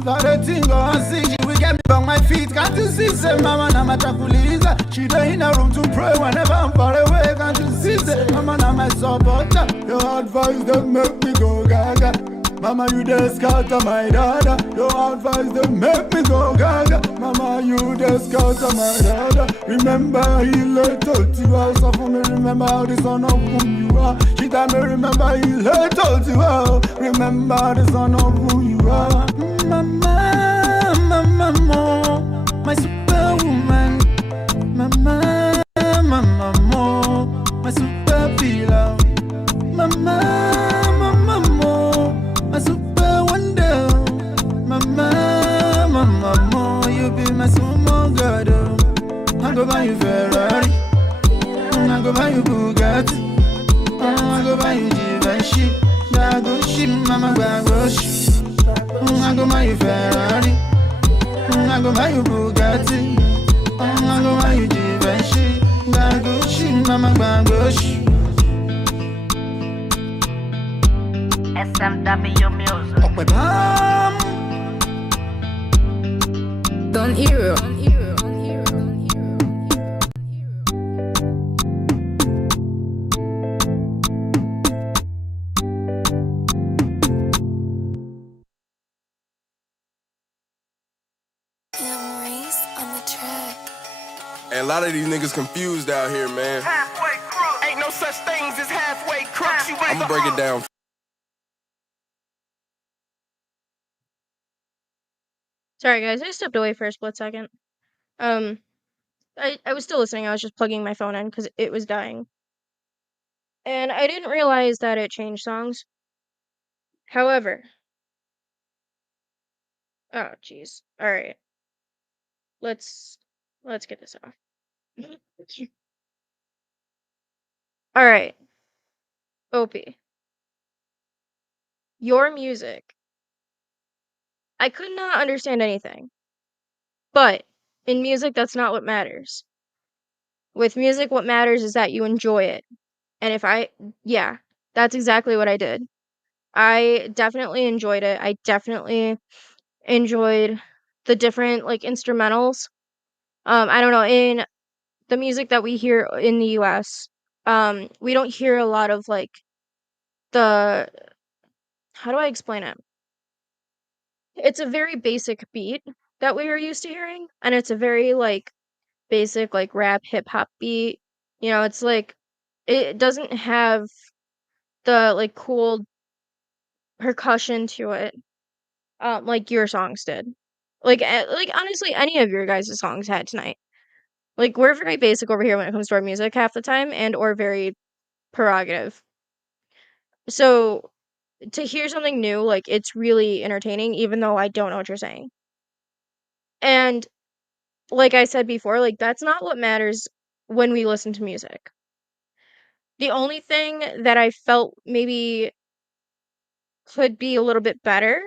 Valentin go and see, she will get me on my feet. Can't you see, say, mama, na my tranquilizer. She don't in a room to pray whenever I'm far away. Can't you see, say, mama, na my supporter. Your advice don't make me go gaga. Mama, you the scatter my dada. Your advice don't make me go gaga. Mama, you the scatter my dada. Remember, he let told you how suffer me. Remember how the son of whom you are. She tell me, remember, he let told you how. Remember the son of who you are. Mama, mama, mo, my superwoman. Mama, mama, mo, my super pillow. Mama, mama, mo, my super wonder. Mama, mama, mo, you be my small god. I go buy you Ferrari, I go buy you Bugatti, I go buy you Givenchy, I go ship mama Bagosh. I go buy you Ferrari, I go buy you Bugatti, I go buy you Givenchy, I go ship mama Bagosh. SMW Music. Up with Don Hero. And a lot of these niggas confused out here, man. Halfway crook. Ain't no such things as halfway crooks. You I'ma break it down. Sorry, guys. I stepped away for a split second. I was still listening. I was just plugging my phone in because it was dying. And I didn't realize that it changed songs. However. Oh, jeez. Alright. Let's get this off. Alright. Opie. Your music. I could not understand anything. But in music, that's not what matters. With music, what matters is that you enjoy it. And yeah, that's exactly what I did. I definitely enjoyed it. I definitely enjoyed the different, like, instrumentals. I don't know, in the music that we hear in the US, we don't hear a lot of, like, how do I explain it? It's a very basic beat that we are used to hearing, and it's a very, like, basic, like, rap, hip-hop beat. You know, it's like, it doesn't have the, like, cool percussion to it, like your songs did. Like, honestly, any of your guys' songs had tonight. Like, we're very basic over here when it comes to our music half the time, and or very prerogative. So, to hear something new, like, it's really entertaining, even though I don't know what you're saying. And, like I said before, like, that's not what matters when we listen to music. The only thing that I felt maybe could be a little bit better,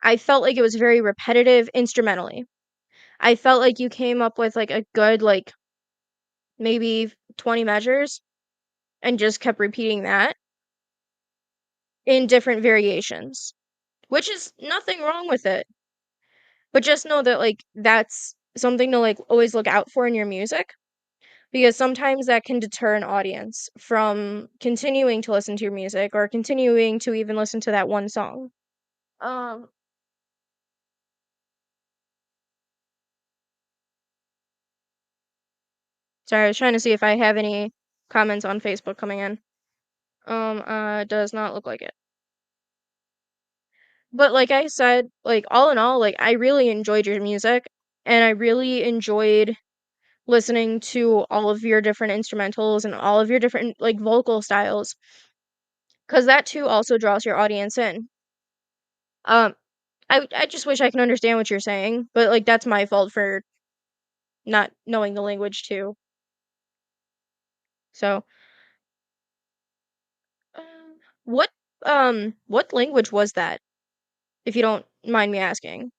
I felt like it was very repetitive instrumentally. I felt like you came up with, like, a good, like, maybe 20 measures and just kept repeating that in different variations, which is nothing wrong with it. But just know that, like, that's something to, like, always look out for in your music, because sometimes that can deter an audience from continuing to listen to your music or continuing to even listen to that one song. Um Sorry, I was trying to see if I have any comments on Facebook coming in. Does not look like it. But like I said, like, all in all, like, I really enjoyed your music, and I really enjoyed listening to all of your different instrumentals and all of your different, like, vocal styles, because that too also draws your audience in. Um, I just wish I can understand what you're saying, but, like, that's my fault for not knowing the language too. So, um, what what language was that, if you don't mind me asking?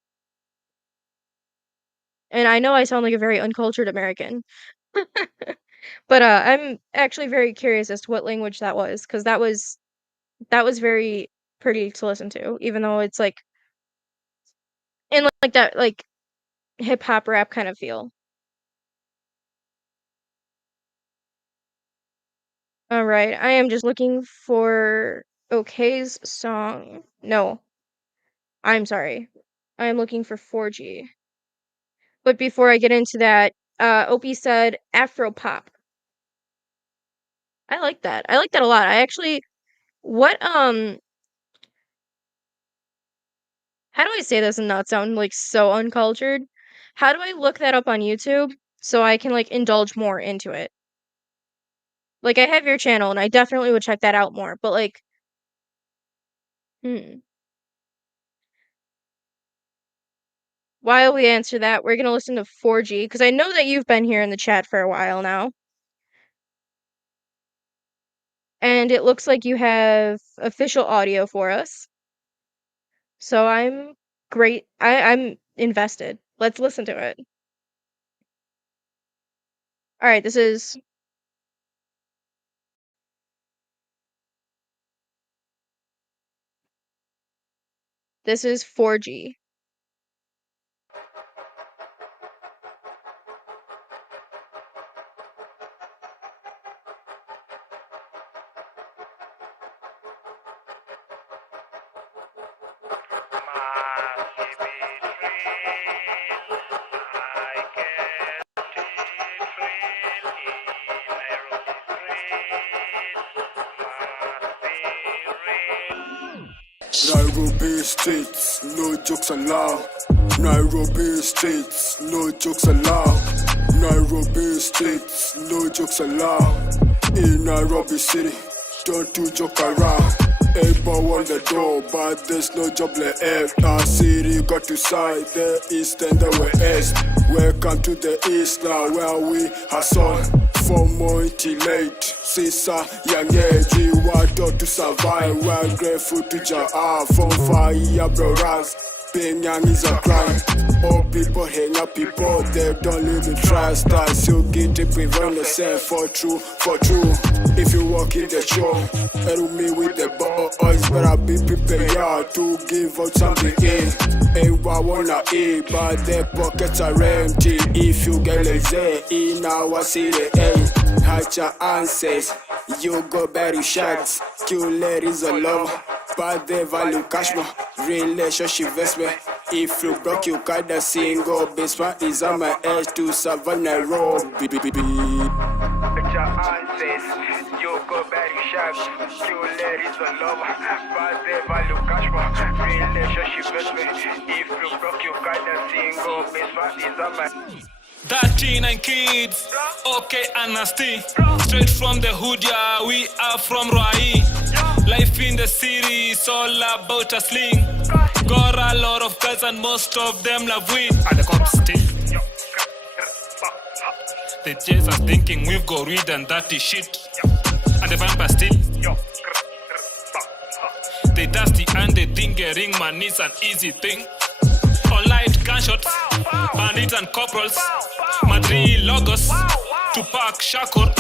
And I know I sound like a very uncultured American, but I'm actually very curious as to what language that was, because that was very pretty to listen to, even though it's like in like that like hip hop rap kind of feel. All right, I am just looking for OK's song. No, I'm sorry. I am looking for 4G. But before I get into that, Opie said Afro pop. I like that. I like that a lot. I actually what how do I say this and not sound like so uncultured? How do I look that up on YouTube so I can like indulge more into it? Like I have your channel and I definitely would check that out more, but like hmm. While we answer that, we're gonna listen to 4G because I know that you've been here in the chat for a while now. And it looks like you have official audio for us. So I'm great. I'm invested. Let's listen to it. All right, this is 4G. Nairobi streets, no jokes allowed. Nairobi streets, no jokes allowed. Nairobi streets, no jokes allowed. In Nairobi city, don't do joke around. Everybody want the door, but there's no job left. Our city got to side, the east and the west. Welcome to the east now, where we hustle. From morning till late, since a young age, we want to survive. We're grateful to Jah from fire, brothers. Being young is a crime. All people hang up people, they don't live in trust. I still get it, prevent the same for true, for true. If you walk in the show, and me with the boys, better be prepared to give out something in. Everyone wanna eat, but their pockets are empty. If you get lazy in our city, hide your answers. You go bury shots, kill ladies a love, but they value cash more. Relationship investment. If you broke, you got a single basement is on my edge to survive Nairobi. With your answers, you go bury shots, kill ladies a love, but they value cash more. Relationship investment. If you broke, you got a single basement is on my 39 kids, okay, and nasty. Straight from the hood, yeah, we are from Rai. Life in the city is all about a sling. Got a lot of guys and most of them love weed. And the cops still. They chase us thinking we've got weed and dirty shit. And the vampire still. They dusty and they think getting money's an easy thing. All light gunshots, bandits and corporals. Madrid logos, Tupac Shakur.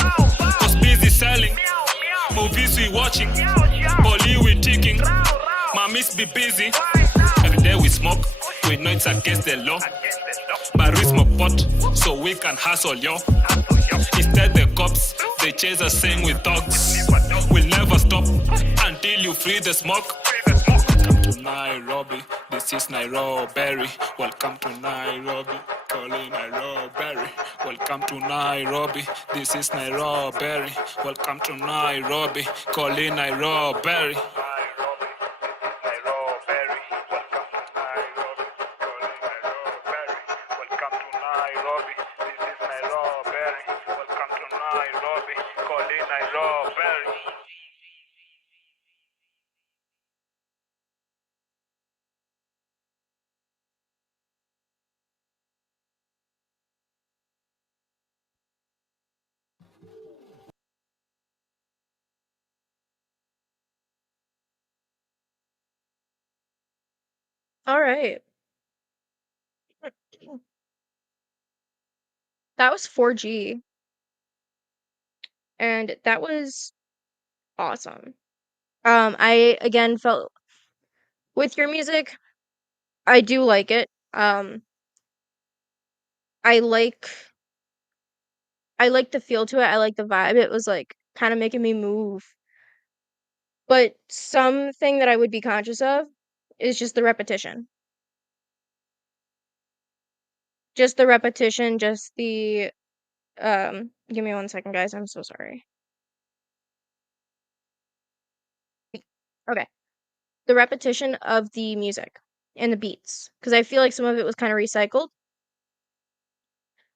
Was busy selling, movies we watching, Bolly we ticking. Mommies be busy, every day we smoke. We know it's against the law, but we smoke pot so we can hustle, yo. Instead the cops, they chase us saying we thugs. We'll never stop until you free the smoke. Welcome to Nairobi, this is Nairobi. Welcome to Nairobi, calling Nairobi. Welcome to Nairobi, this is Nairobi. Welcome to Nairobi, calling Nairobi. Alright. That was 4G, and that was awesome. I again felt with your music, I do like it. I like I like the feel to it. I like the vibe. It was like kind of making me move. But something that I would be conscious of is just the repetition. Just the repetition, just the give me 1 second, guys. I'm so sorry. Okay. The repetition of the music and the beats, because I feel like some of it was kind of recycled.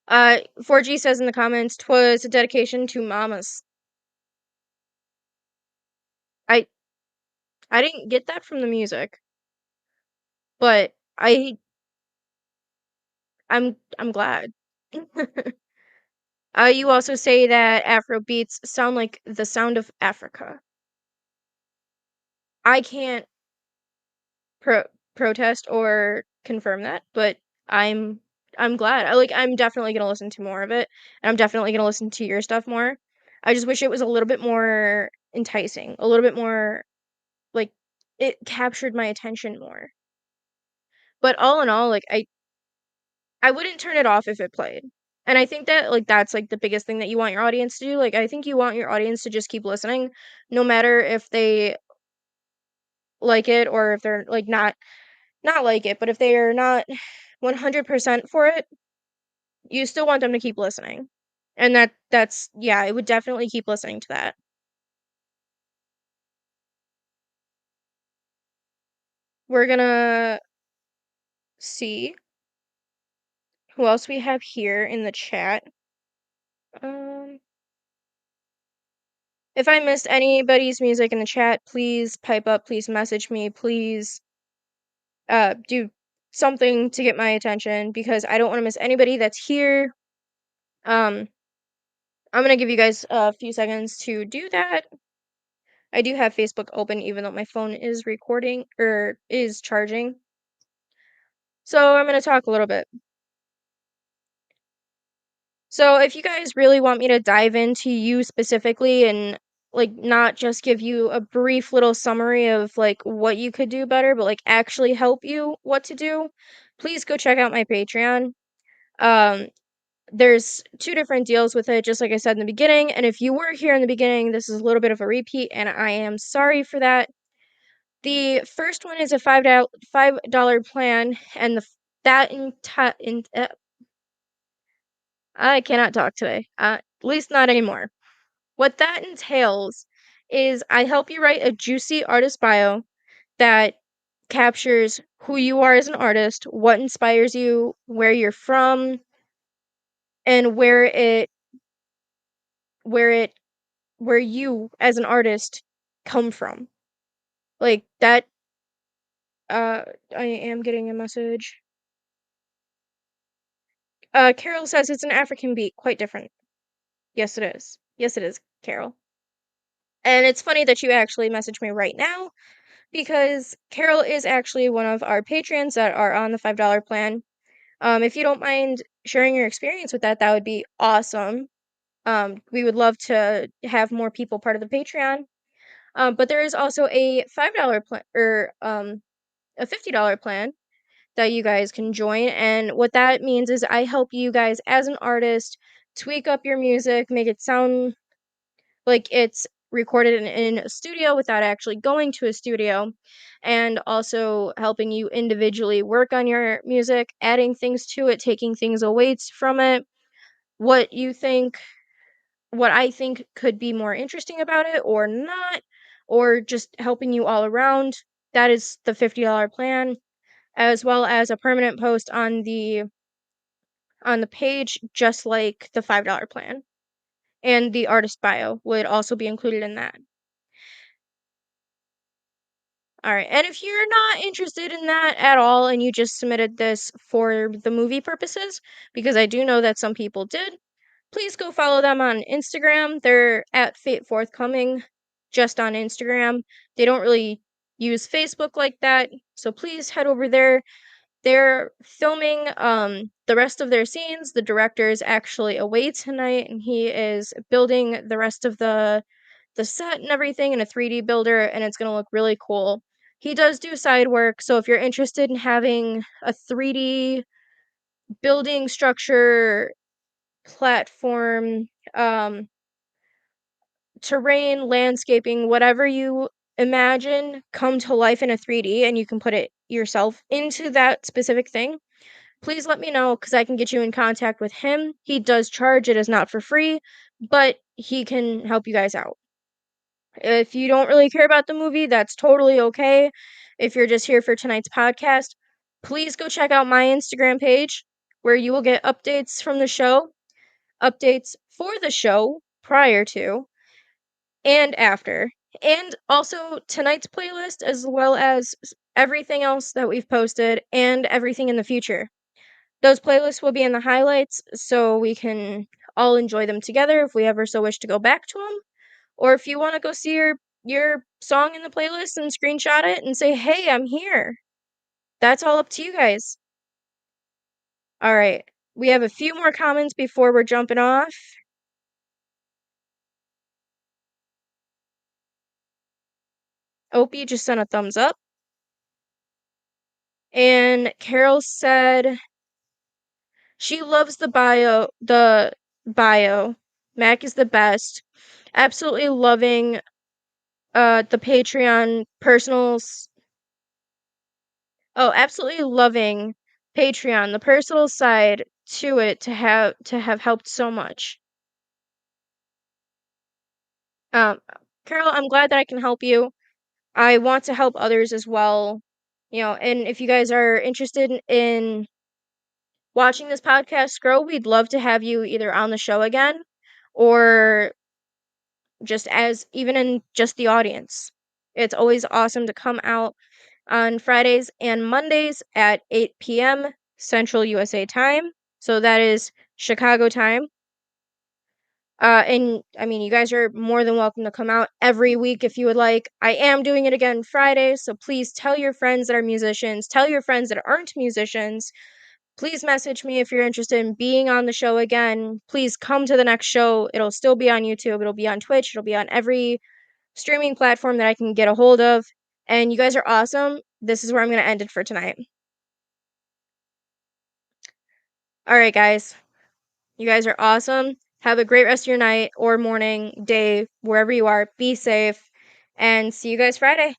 4G says in the comments, "'Twas a dedication to mamas." I I didn't get that from the music, but I'm glad. You also say that Afro beats sound like the sound of Africa. I can't pro protest or confirm that, but I'm I'm glad. I'm definitely gonna listen to more of it, and I'm definitely gonna listen to your stuff more. I just wish it was a little bit more enticing, a little bit more like it captured my attention more. But all in all, like I wouldn't turn it off if it played. And I think that like that's like the biggest thing that you want your audience to do. Like I think you want your audience to just keep listening no matter if they like it or if they're like not like it, but if they are not 100% for it, you still want them to keep listening. And that's yeah, I would definitely keep listening to that. We're gonna see who else we have here in the chat. Um if I missed anybody's music in the chat, please pipe up, please message me, please do something to get my attention because I don't want to miss anybody that's here. Um I'm gonna give you guys a few seconds to do that. I do have Facebook open even though my phone is recording or is charging. So I'm gonna talk a little bit. So if you guys really want me to dive into you specifically and like not just give you a brief little summary of like what you could do better, but like actually help you what to do, please go check out my Patreon. Um there's two different deals with it, just like I said in the beginning. And if you were here in the beginning, this is a little bit of a repeat, and I am sorry for that. The first one is a $5 plan, and that I cannot talk today. At least not anymore. What that entails is I help you write a juicy artist bio that captures who you are as an artist, what inspires you, where you're from, and where it where you as an artist come from. Like that I am getting a message. Carol says it's an African beat, quite different. Yes it is. Yes it is, Carol. And it's funny that you actually messaged me right now because Carol is actually one of our patrons that are on the $5 plan. If you don't mind sharing your experience with that, that would be awesome. We would love to have more people part of the Patreon. But there is also a $5 plan or a $50 plan that you guys can join. And what that means is I help you guys as an artist tweak up your music, make it sound like it's recorded in a studio without actually going to a studio, and also helping you individually work on your music, adding things to it, taking things away from it, what you think, what I think could be more interesting about it or not, or just helping you all around. That is the $50 plan, as well as a permanent post on the page, just like the $5 plan. And the artist bio would also be included in that. All right. And if you're not interested in that at all and you just submitted this for the movie purposes, because I do know that some people did, please go follow them on Instagram. They're at Fate Forthcoming just on Instagram. They don't really use Facebook like that. So please head over there. They're filming the rest of their scenes. The director is actually away tonight, and he is building the rest of the set and everything in a 3D builder, and it's gonna look really cool. He does do side work, so if you're interested in having a 3D building structure, platform, terrain, landscaping, whatever you imagine come to life in a 3D and you can put it yourself into that specific thing, please let me know because I can get you in contact with him. He does charge, it is not for free, but he can help you guys out. If you don't really care about the movie, that's totally okay. If you're just here for tonight's podcast, please go check out my Instagram page where you will get updates from the show, updates for the show prior to and after, and also tonight's playlist as well as everything else that we've posted and everything in the future. Those playlists will be in the highlights so we can all enjoy them together if we ever so wish to go back to them. Or if you want to go see your song in the playlist and screenshot it and say, "Hey, I'm here." That's all up to you guys. All right. We have a few more comments before we're jumping off. Opie just sent a thumbs up. And Carol said she loves the bio. Mac is the best. Absolutely loving the Patreon personals. Oh, absolutely loving Patreon, the personal side to it to have helped so much. Um, Carol, I'm glad that I can help you. I want to help others as well. And if you guys are interested in watching this podcast grow, we'd love to have you either on the show again or just as even in just the audience. It's always awesome to come out on Fridays and Mondays at 8 p.m. Central USA time. So that is Chicago time. And I mean, you guys are more than welcome to come out every week if you would like. I am doing it again Friday, so please tell your friends that are musicians, tell your friends that aren't musicians. Please message me if you're interested in being on the show again. Please come to the next show. It'll still be on YouTube, it'll be on Twitch, it'll be on every streaming platform that I can get a hold of. And you guys are awesome. This is where I'm going to end it for tonight. All right, guys. You guys are awesome. Have a great rest of your night or morning, day, wherever you are. Be safe, and see you guys Friday.